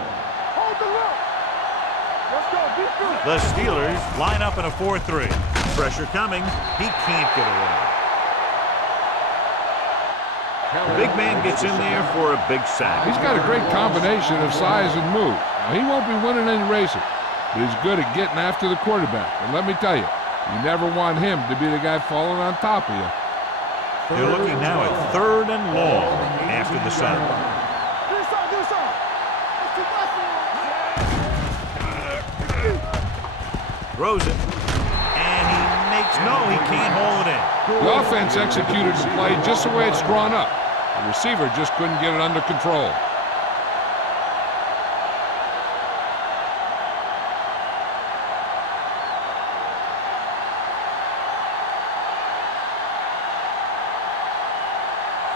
The Steelers line up in a 4-3. Pressure coming. He can't get away. The big man gets in there for a big sack. He's got a great combination of size and move. Now, he won't be winning any races, but he's good at getting after the quarterback. And let me tell you, you never want him to be the guy falling on top of you. They're looking now at 3rd and long after the sack. Throws it, and he can't hold it in. The offense executed the play just the way it's drawn up. The receiver just couldn't get it under control.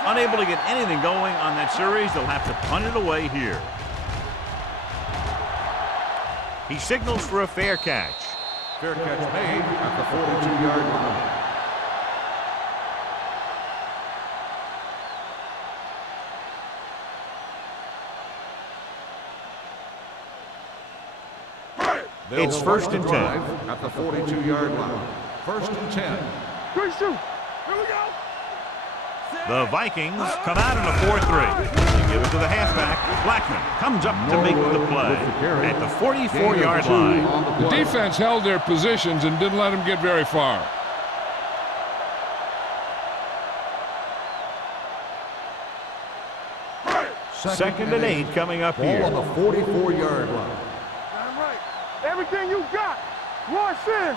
Unable to get anything going on that series, they'll have to punt it away here. He signals for a fair catch. Fair catch made at the 42-yard line. It's 1st and 10. At the 42-yard line. 1st and 10. Good shoot. Here we go. The Vikings come out in a 4-3. They give it to the halfback. Blackman comes up to make the play at the 44-yard line. The defense held their positions and didn't let them get very far. Second and 8 coming up here. Ball on the 44-yard line. Damn right. Everything you got. Rush in.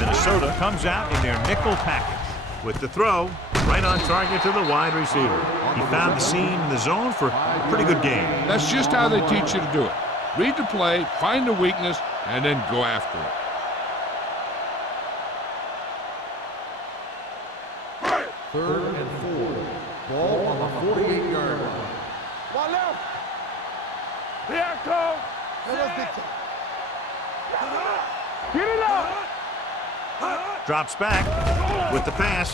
Minnesota comes out in their nickel package with the throw right on target to the wide receiver. He found the seam in the zone for a pretty good game. That's just how they teach you to do it. Read the play, find the weakness, and then go after it. 3rd and 4. Ball on the 48-yard line. One left. Here I come. Get it up. Drops back with the pass.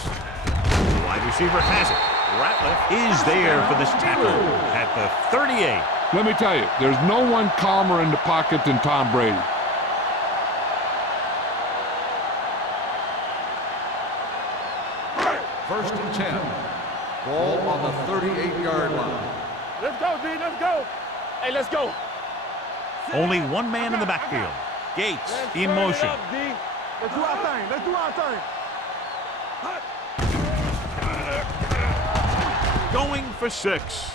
Wide receiver has it. Ratliff is there for this tackle at the 38. Let me tell you, there's no one calmer in the pocket than Tom Brady. First and 10. Ball on the 38-yard line. Let's go, D. Let's go. Hey, let's go. Only one man in the backfield. Gates in motion. Up, D. Let's do our thing. Let's do our thing. Going for 6.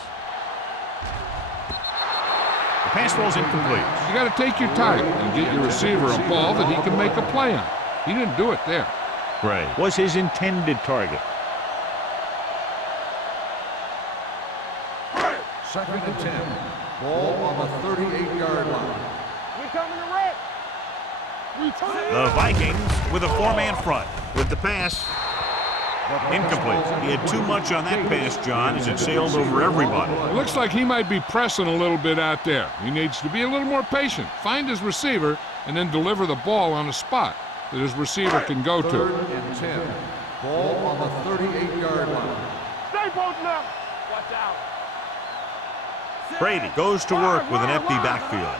The pass ball's incomplete. You got to take your time and get your receiver a ball that he can make a play on. He didn't do it there. Right. Was his intended target. Second and 10. Ball on the 38-yard line. We coming to wreck. The Vikings with a 4-man front. With the pass, incomplete. He had too much on that pass, John, as it sailed over everybody. It looks like he might be pressing a little bit out there. He needs to be a little more patient, find his receiver, and then deliver the ball on a spot that his receiver can go to. Third and 10. Ball on the 38-yard line. Stay posted up. Watch out. Brady goes to work with an empty backfield.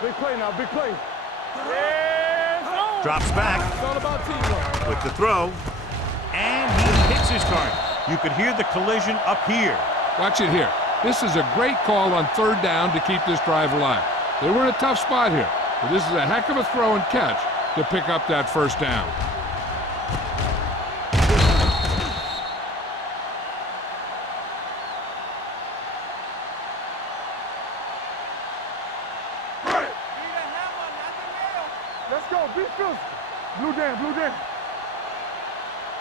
Big play now, big play. Yes, oh. Drops back It's all about teamwork. with the throw, and he hits his target. You could hear the collision up here. Watch it here. This is a great call on third down to keep this drive alive. They were in a tough spot here, but this is a heck of a throw and catch to pick up that first down. Let's go, be physical. Blue down, blue down.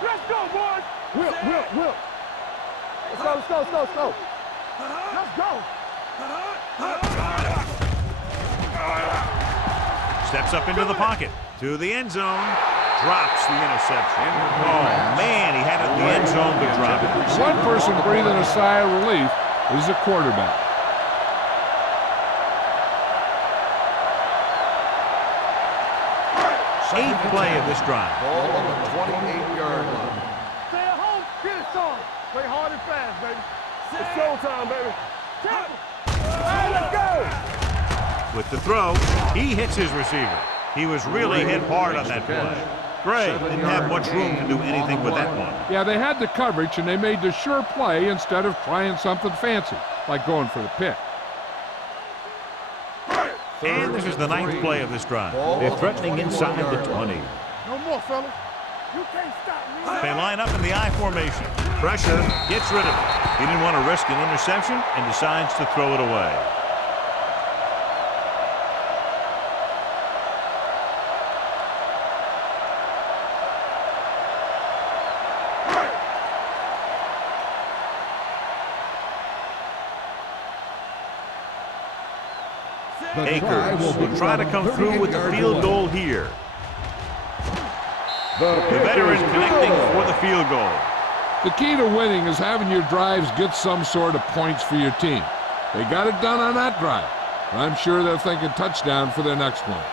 Let's go, boys. Whip. Let's go. Let's go. Steps up into the pocket, to the end zone, drops the interception. Oh, man, he had it in the end zone, but dropped it. One person breathing a sigh of relief is the quarterback. Eighth play of this drive. Ball on the 28-yard line. Stay at home. Get it started. Play hard and fast, baby. It's showtime, baby. Tackle. All right, let's go. With the throw, he hits his receiver. He was really hit hard on that play. Gray didn't have much room to do anything with that one. Yeah, they had the coverage, and they made the sure play instead of trying something fancy, like going for the pick. And this is the ninth play of this drive. They're threatening inside the 20. No more, fellas. You can't stop me. They line up in the I formation. Pressure, gets rid of it. He didn't want to risk an interception and decides to throw it away. Akers will try to come through with the field goal here. The veteran connecting for the field goal. The key to winning is having your drives get some sort of points for your team. They got it done on that drive. I'm sure they're thinking touchdown for their next one.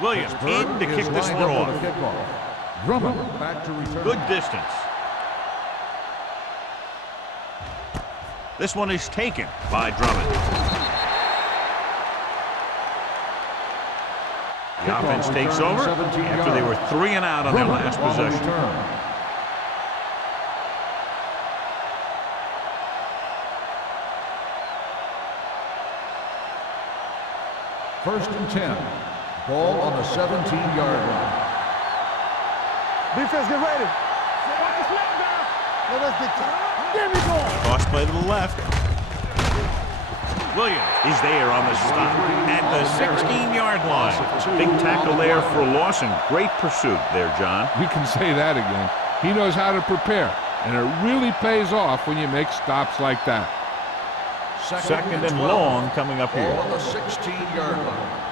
Williams in to kick this one off. Drummond back to return. Good distance. This one is taken by Drummond. The offense takes over after they were 3 and out on their last possession. First and 10. Ball on the 17-yard line. Defense, get ready. Watch the snap down. Let us get time. Give me ball. Cross play to the left. Williams is there on the stop at the 16-yard line. Big tackle there for Lawson. Great pursuit there, John. You can say that again. He knows how to prepare, and it really pays off when you make stops like that. Second and long coming up here. Ball on the 16-yard line.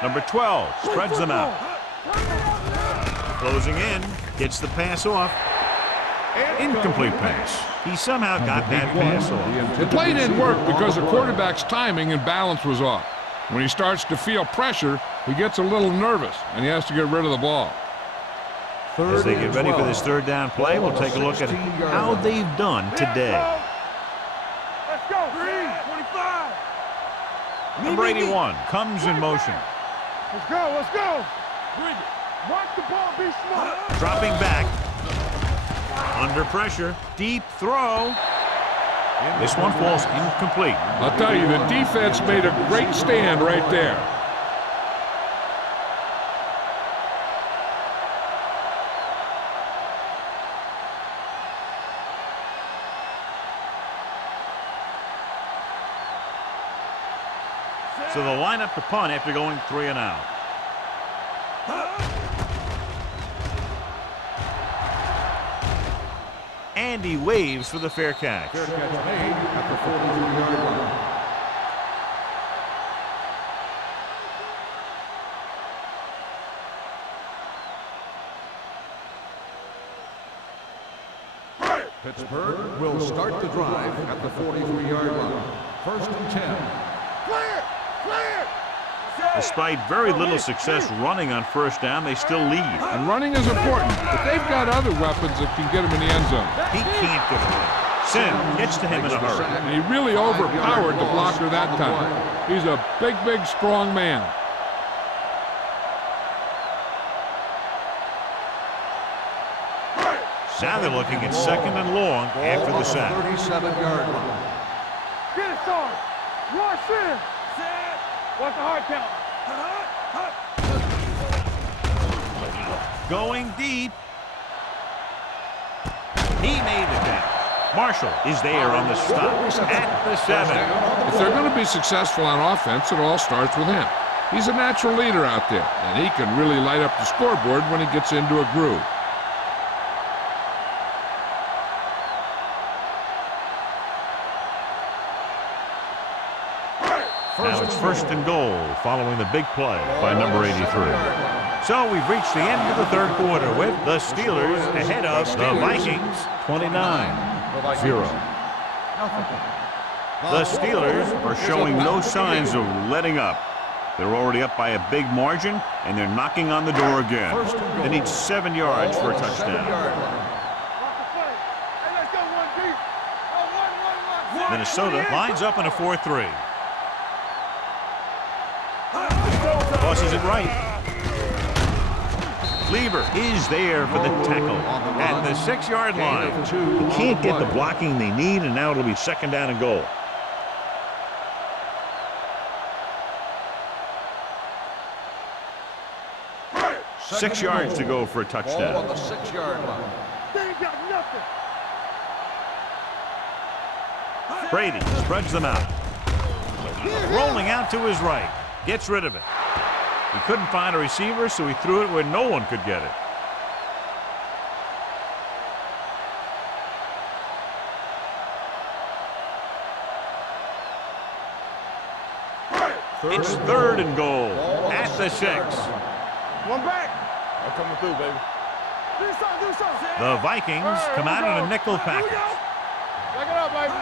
Number 12 spreads them out. Closing in, Gets the pass off. Incomplete pass. He somehow got that pass off. The play didn't work because the quarterback's timing and balance was off. When he starts to feel pressure, he gets a little nervous, and he has to get rid of the ball. As they get ready for this third down play, we'll take a look at how they've done today. Let's go. 25. Number 81 comes in motion. Let's go. Let's go. Bring it. Watch the ball. Be smart. Dropping back. Under pressure. Deep throw. This one falls incomplete. I'll tell you, the defense made a great stand right there. So they'll line up to punt after going 3 and out. And he waves for the fair catch. Fair catch made at the 43-yard line. Pittsburgh will start the drive at the 43-yard line. 1st and 10. Clear. Clear. Despite very little success running on first down, they still lead. And running is important, but they've got other weapons that can get him in the end zone. He can't get away. Sim gets to him in a hurry. And he really overpowered the blocker that time. He's a big, big, strong man. Now they're looking at 2nd and long after the sack. 37-yard line. Get it started. Rush in. What's the hard count? Going deep. He made the catch. Marshall is there on the stop at the 7. If they're going to be successful on offense, it all starts with him. He's a natural leader out there, and he can really light up the scoreboard when he gets into a groove. Now it's 1st and goal following the big play by number 83. So we've reached the end of the 3rd quarter with the Steelers ahead of the Vikings 29-0. The Steelers are showing no signs of letting up. They're already up by a big margin, and they're knocking on the door again. They need 7 yards for a touchdown. Minnesota lines up in a 4-3. Tosses it right. Lieber is there for the tackle at the 6-yard line. He can't get the blocking they need, and now it'll be 2nd down and goal. Six yards to go for a touchdown. Ball on the 6-yard line. They ain't got nothing. Brady spreads them out. Rolling out to his right. Gets rid of it. He couldn't find a receiver, so he threw it where no one could get it. It's 3rd and goal at the 6. One back. I'm coming through, baby. Do something. The Vikings come out in a nickel package. Back it up, baby.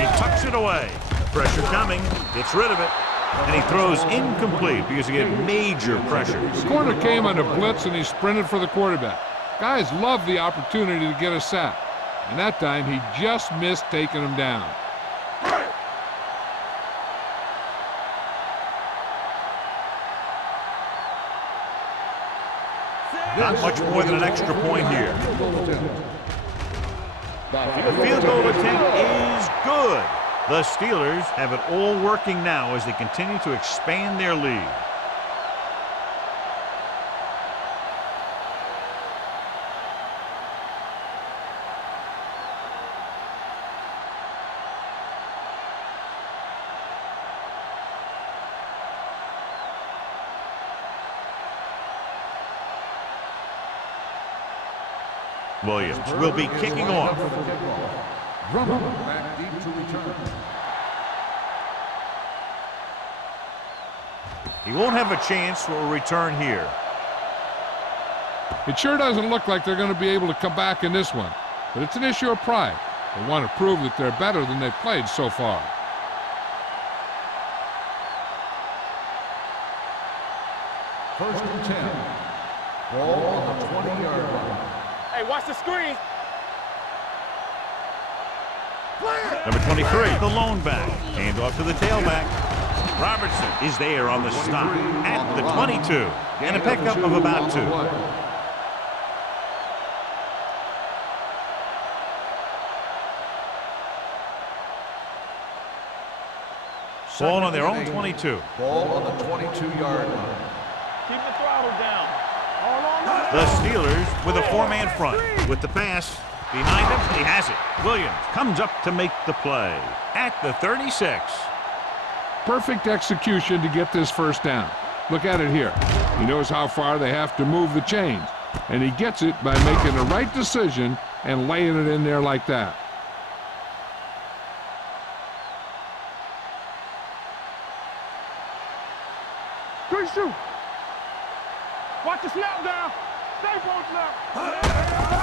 He tucks it away. Pressure coming. Gets rid of it. And he throws incomplete because he had major pressure. The corner came on a blitz, and he sprinted for the quarterback. Guys love the opportunity to get a sack. And that time, he just missed taking him down. Not much more than an extra point here. The field goal attempt is good. The Steelers have it all working now as they continue to expand their lead. Williams will be kicking off. Drummond back deep to return. He won't have a chance for a return here. It sure doesn't look like they're going to be able to come back in this one, but it's an issue of pride. They want to prove that they're better than they've played so far. First and 10. Ball on the 20-yard line. Hey, watch the screen. Number 23, the lone back. Hand off to the tailback. Robertson is there on the stop at the 22. And a pickup of about 2. Ball on their own 22. Ball on the 22-yard line. Keep the throttle down. All on The Steelers with a 4-man front. With the pass behind him, he has it. Williams comes up to make the play at the 36. Perfect execution to get this first down. Look at it here. He knows how far they have to move the chains, and he gets it by making the right decision and laying it in there like that. Good shoot. Watch the snap down. Stay for snap.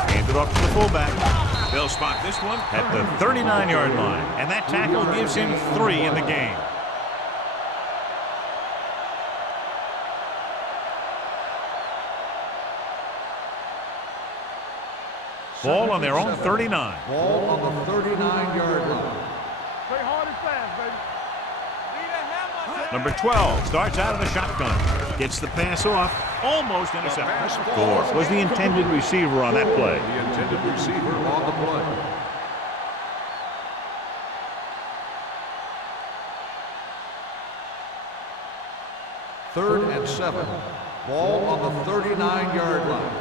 Hand it off to the fullback. They'll spot this one at the 39-yard line, and that tackle gives him 3 in the game. Ball on their own 39. Ball on the 39-yard line. Play hard and fast, baby. Number 12 starts out of the shotgun. Gets the pass off. Almost intercepted. Gore was the intended receiver on that play. The intended receiver on the play. Third and 7. Ball on the 39-yard line.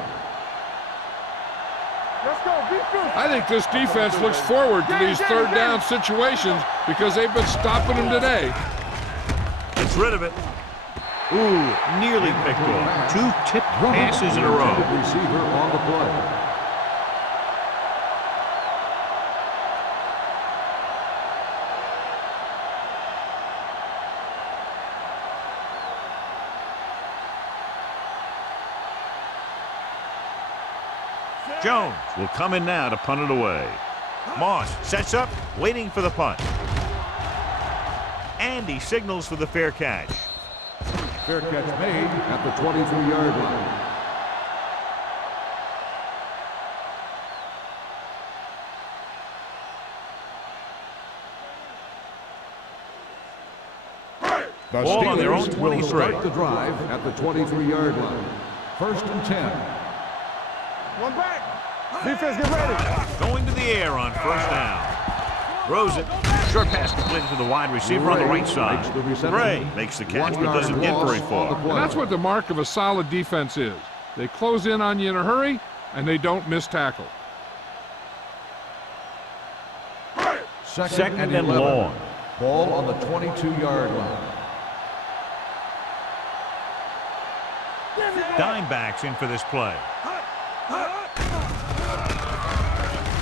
Let's go. Defense. I think this defense looks forward to these third down situations because they've been stopping them today. Gets rid of it. Ooh, nearly picked off. 2 tipped passes in a row. Receiver on the play. Jones will come in now to punt it away. Moss sets up, waiting for the punt. And he signals for the fair catch. Fair catch made at the 23-yard line. The Ball on their own Steelers will 23. start the drive at the 23-yard line. First and 10. One back. Defense, get ready. Going to the air on first down. Throws it. Short pass completed to the wide receiver on the right side. Bray makes the catch but doesn't get very far. And that's what the mark of a solid defense is. They close in on you in a hurry, and they don't miss tackle. Second and and 11. long. Ball on the 22-yard line. Dime backs in for this play.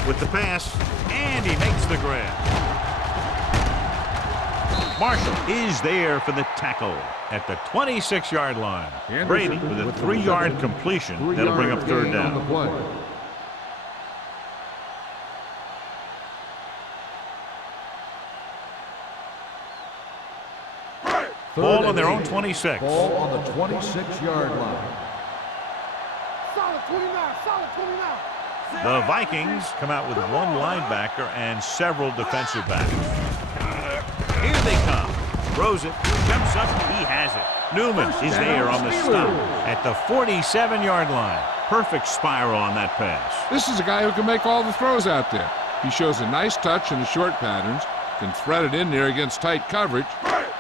With the pass, and he makes the grab. Marshall is there for the tackle at the 26-yard line. Brady with a 3-yard completion. That'll bring up third down. Ball on their own 26. Ball on the 26-yard line. Solid 29. Solid 29. The Vikings come out with 1 linebacker and several defensive backs. Here they come. Throws it. Jumps up. He has it. Newman is there on the stop at the 47-yard line. Perfect spiral on that pass. This is a guy who can make all the throws out there. He shows a nice touch in the short patterns, can thread it in there against tight coverage,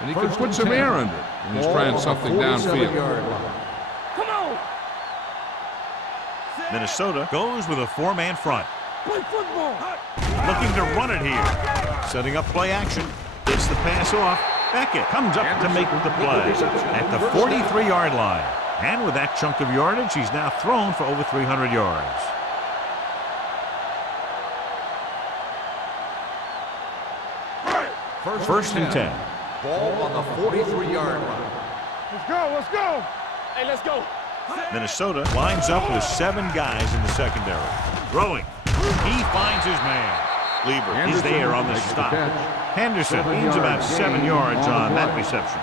and he can put some air under it when he's trying something downfield. Come on. Minnesota goes with a 4-man front. Play football. Looking to run it here. Setting up play action. Gets the pass off. Beckett comes up to make the play at the 43-yard line. And with that chunk of yardage, he's now thrown for over 300 yards. First and 10. Ball on the 43-yard line. Let's go. Let's go. Hey, let's go. Minnesota lines up with 7 guys in the secondary. Throwing. He finds his man. Lieber is there on the stop. Henderson gains about 7 yards on that reception.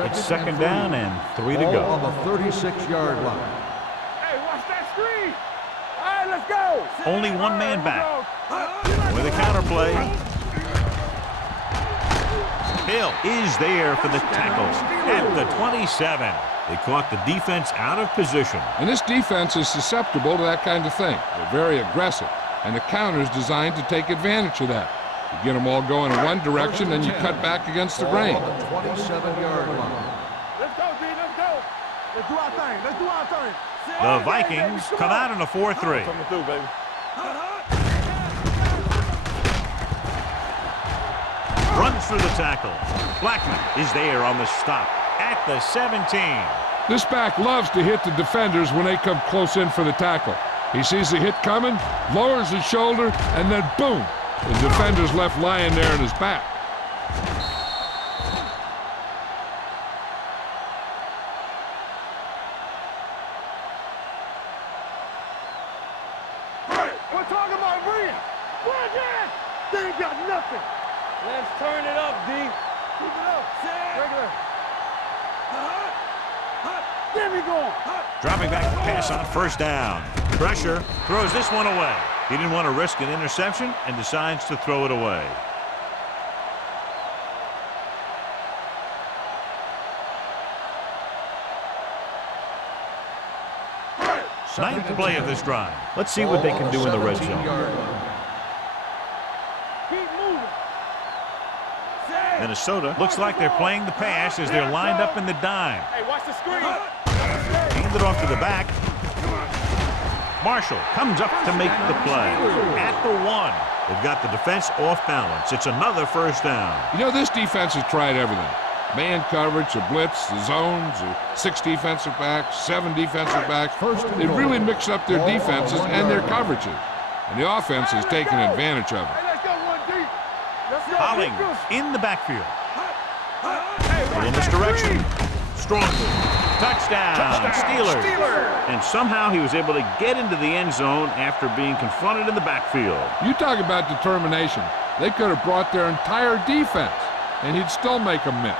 It's second down and 3 to go. On the 36-yard line. Hey, watch that screen. All right, let's go. Only one man back. With a counterplay. Hill is there for the tackle at the 27. They caught the defense out of position. And this defense is susceptible to that kind of thing. They're very aggressive, and the counter is designed to take advantage of that. You get them all going in one direction, then you cut back against the grain. On the 27-yard line. Let's go, D. Let's go. Let's do our thing. Let's do our thing. The Vikings come out in a 4-3. Coming through, baby. Runs through the tackle. Blackman is there on the stop at the 17. This back loves to hit the defenders when they come close in for the tackle. He sees the hit coming, lowers his shoulder, and then boom, the defender's left lying there in his back. We're talking about Rhea. Bring it. They ain't got nothing. Let's turn it up, D. Keep it up. Regular. There we go. Dropping back to pass on first down. Pressure, throws this one away. He didn't want to risk an interception and decides to throw it away. Ninth play of this drive. Let's see what they can do in the red zone. Keep moving. Minnesota looks like they're playing the pass as they're lined up in the dime. Hey, watch the screen. Hand it off to the back. Marshall comes up to make the play. At the 1. They've got the defense off balance. It's another first down. You know, this defense has tried everything. Man coverage, the blitz, the zones, the 6 defensive backs, 7 defensive backs. They really mix up their defenses and their coverages. And the offense has taken advantage of it. Hey, let's go, 1D. Let's go. Hollings in the backfield. A little misdirection. Strong. Touchdown. Steelers. And somehow he was able to get into the end zone after being confronted in the backfield. You talk about determination. They could have brought their entire defense, and he'd still make them miss.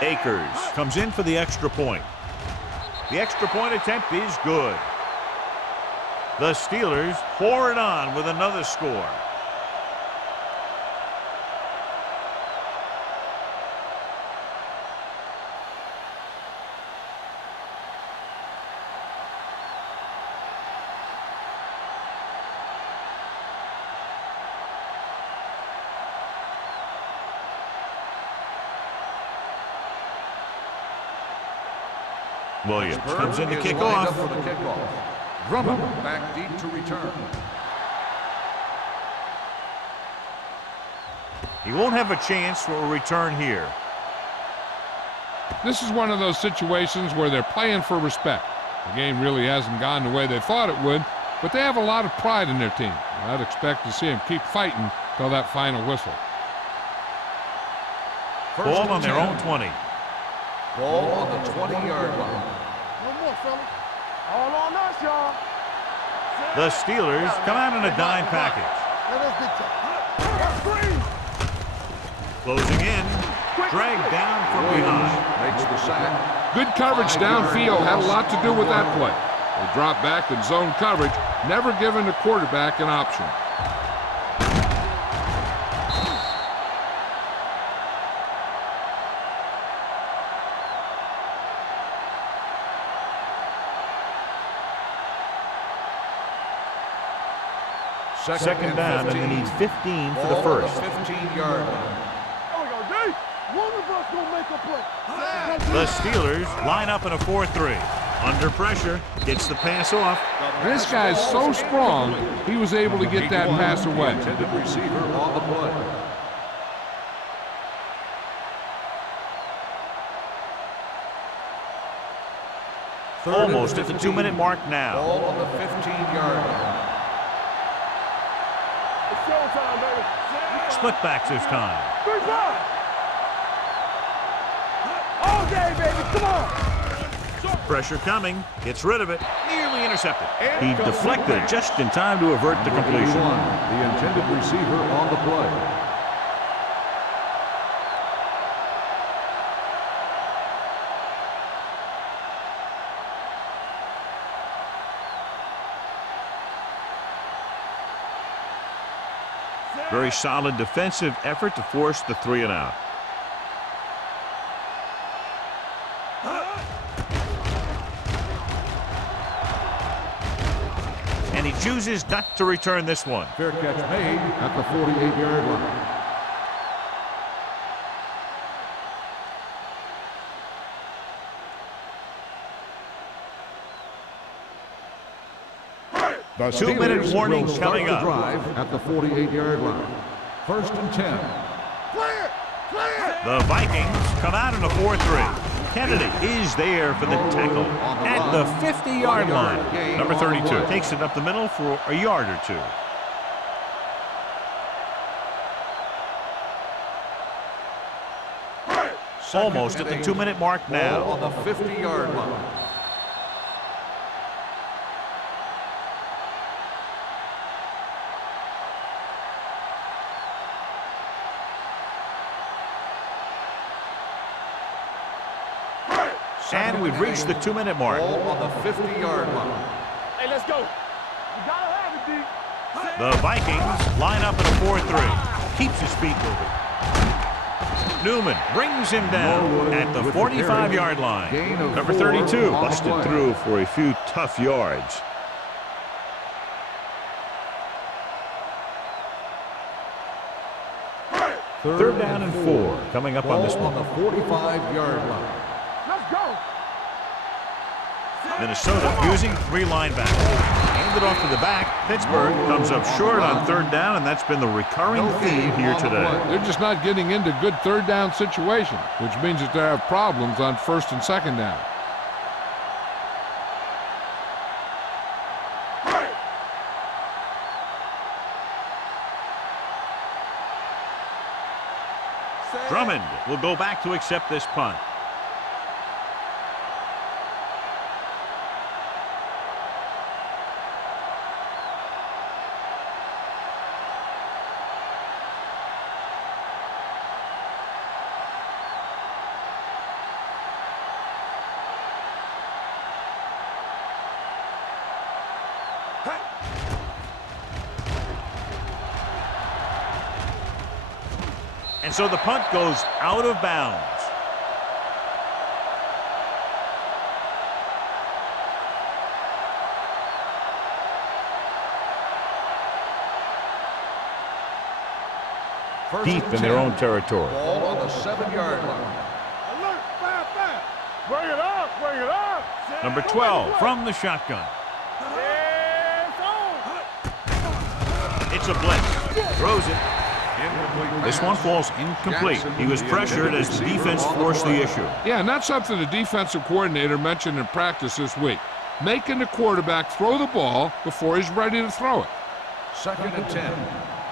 Akers comes in for the extra point. The extra point attempt is good. The Steelers pour it on with another score. Williams comes in to kick off. Drummond back deep to return. He won't have a chance for a return here. This is one of those situations where they're playing for respect. The game really hasn't gone the way they thought it would, but they have a lot of pride in their team. I'd expect to see them keep fighting till that final whistle. Ball on their own 20. Ball on the 20-yard line. No more, fella. All on us, y'all. The Steelers come out in a dime package. Let us get screen. Closing in. Dragged down from behind. Makes the sack. Good coverage downfield had a lot to do with that play. They dropped back in zone coverage, never giving the quarterback an option. Second down, and they need 15 for the first. 15-yard line. There we go, D. One of us gonna make a play. The Steelers line up in a 4-3. Under pressure, gets the pass off. This guy's so strong, he was able to get that pass away. Intended receiver on the play. Almost at the 2-minute mark now. Ball on the 15-yard line. It's showtime, baby. Split backs this time. 3 points. All day, baby. Come on. Pressure coming. Gets rid of it. Nearly intercepted. He deflected it just in time to avert the completion. The intended receiver on the play. Very solid defensive effort to force the 3-and-out. And he chooses not to return this one. Fair catch made at the 48-yard line. The 2-minute Steelers warning will start coming the up. drive at the 48-yard line. 1st and 10. Clear. Clear. The Vikings come out in a 4-3. Kennedy is there for the tackle at the 50-yard line. Number 32 takes it up the middle for a yard or two. Almost at the 2-minute mark Ball now. on the 50-yard line. And we've reached the 2-minute mark. Ball on the 50-yard line. Hey, let's go. You gotta have it, D. The Vikings line up in a 4-3. Keeps his feet moving. Newman brings him down at the 45-yard line. Number 32 busted through for a few tough yards. Third down and 4 coming up on this Ball on one. the 45-yard line. Let's go. Minnesota using 3 linebackers. Handed off to the back. Pittsburgh comes up short on 3rd down, and that's been the recurring theme here today. They're just not getting into good third down situations, which means that they have problems on 1st and 2nd down. Drummond will go back to accept this punt. And so the punt goes out of bounds. Deep in their own territory. Ball on the 7-yard line. Alert. Fast, fast. Bring it up. Bring it up. Number 12 from the shotgun. It's on. It's a blitz. Throws it. This one falls incomplete. He was pressured as the defense forced the issue. Yeah, and that's something the defensive coordinator mentioned in practice this week. Making the quarterback throw the ball before he's ready to throw it. 2nd and 10.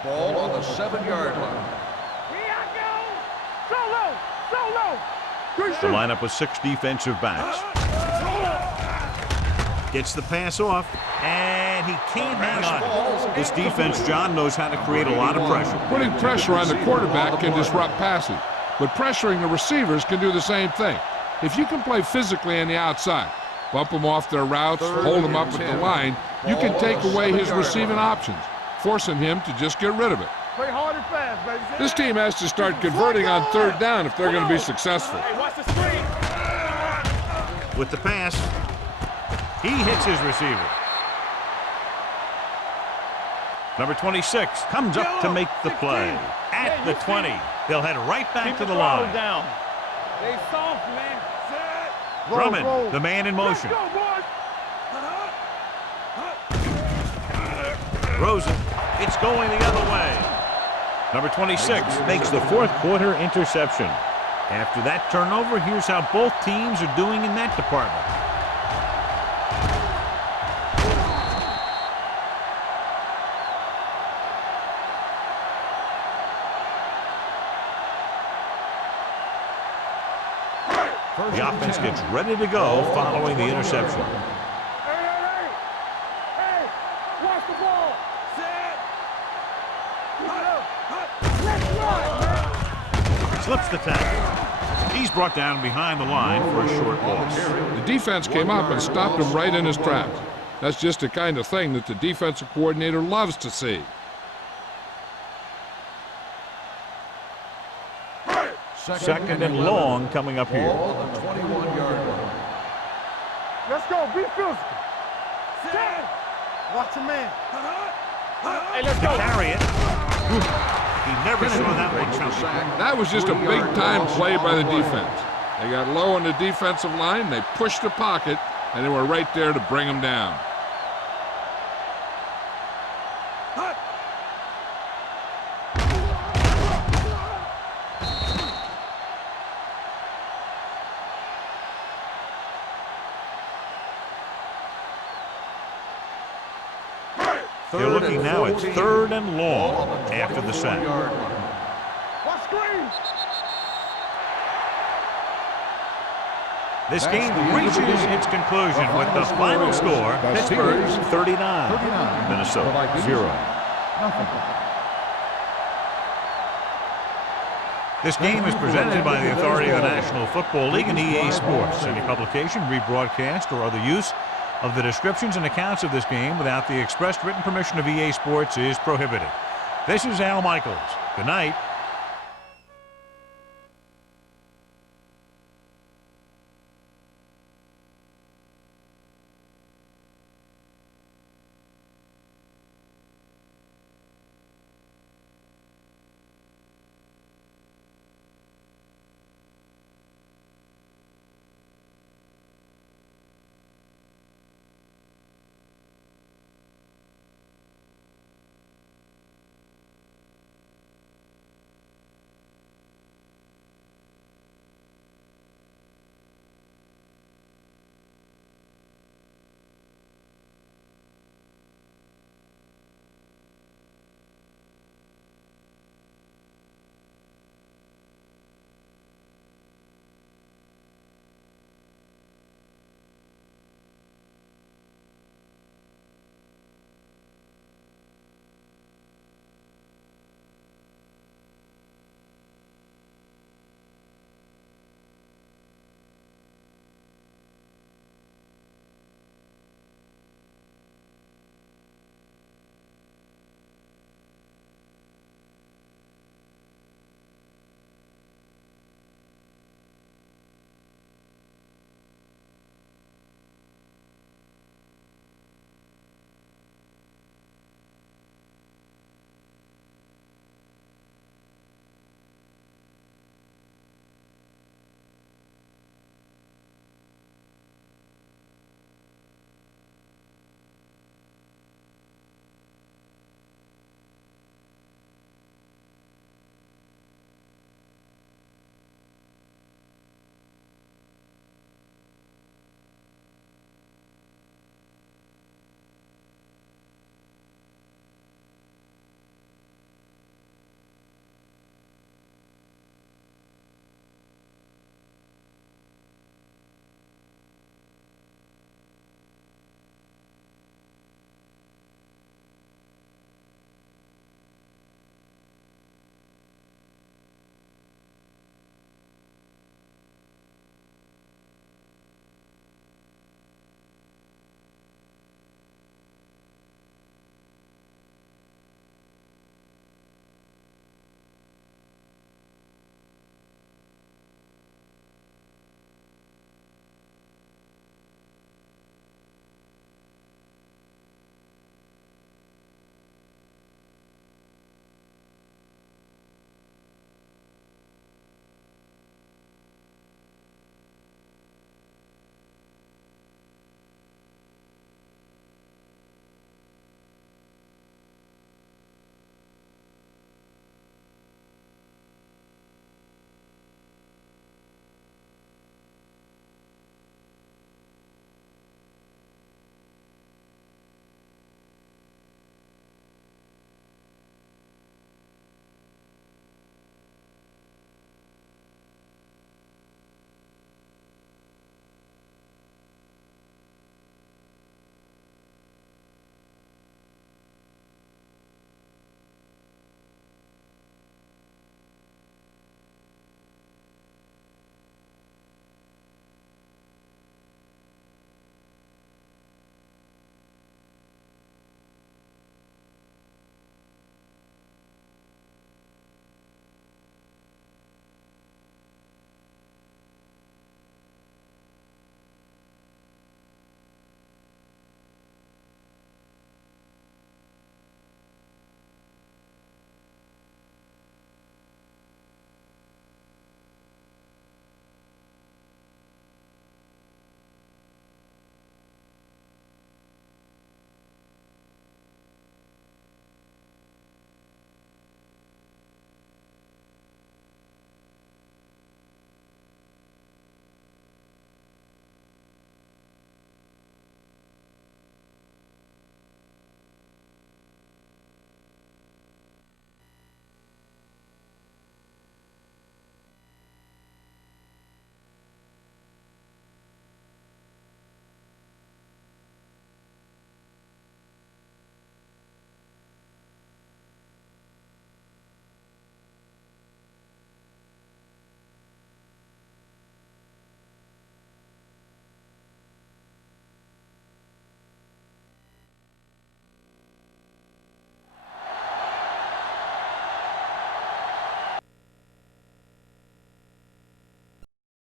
Ball on the 7-yard line. Here I go. So low. The lineup with 6 defensive backs. Gets the pass off, and he can't hang on. This defense, John, knows how to create a lot of pressure. Putting pressure on the quarterback can disrupt passing, but pressuring the receivers can do the same thing. If you can play physically on the outside, bump them off their routes, hold them up at the line, you can take away his receiving options, forcing him to just get rid of it. Play hard and fast, baby. This team has to start converting on 3rd down if they're going to be successful. Hey, watch the screen. With the pass, he hits his receiver. Number 26 comes up to make the play at the 20. They'll head right back Keep to the throttle line. down. They soft, man. Set. Drummond, the man in motion. Let's go, boys. Rosen, it's going the other way. Number 26 makes the fourth quarter interception. After that turnover, here's how both teams are doing in that department. The offense gets ready to go following the interception. Hey, watch the ball. Set. Let's run, man. Slips the tackle. He's brought down behind the line for a short loss. The defense came up and stopped him right in his tracks. That's just the kind of thing that the defensive coordinator loves to see. Second and long coming up here. Ball on the 21-yard line. Let's go. Be physical. Set. Watch your man. Hey, let's go. Carry it. He never saw that one coming. That was just a big-time play by the defense. They got low on the defensive line, they pushed the pocket, and they were right there to bring him down. They're looking now at third and long after the sack. Watch screen. This game reaches its conclusion with the final score, Pittsburgh 39, Minnesota 0. This game is presented by the authority of the National Football League and EA Sports. Any publication, rebroadcast, or other use of the descriptions and accounts of this game without the expressed written permission of EA Sports is prohibited. This is Al Michaels. Good night.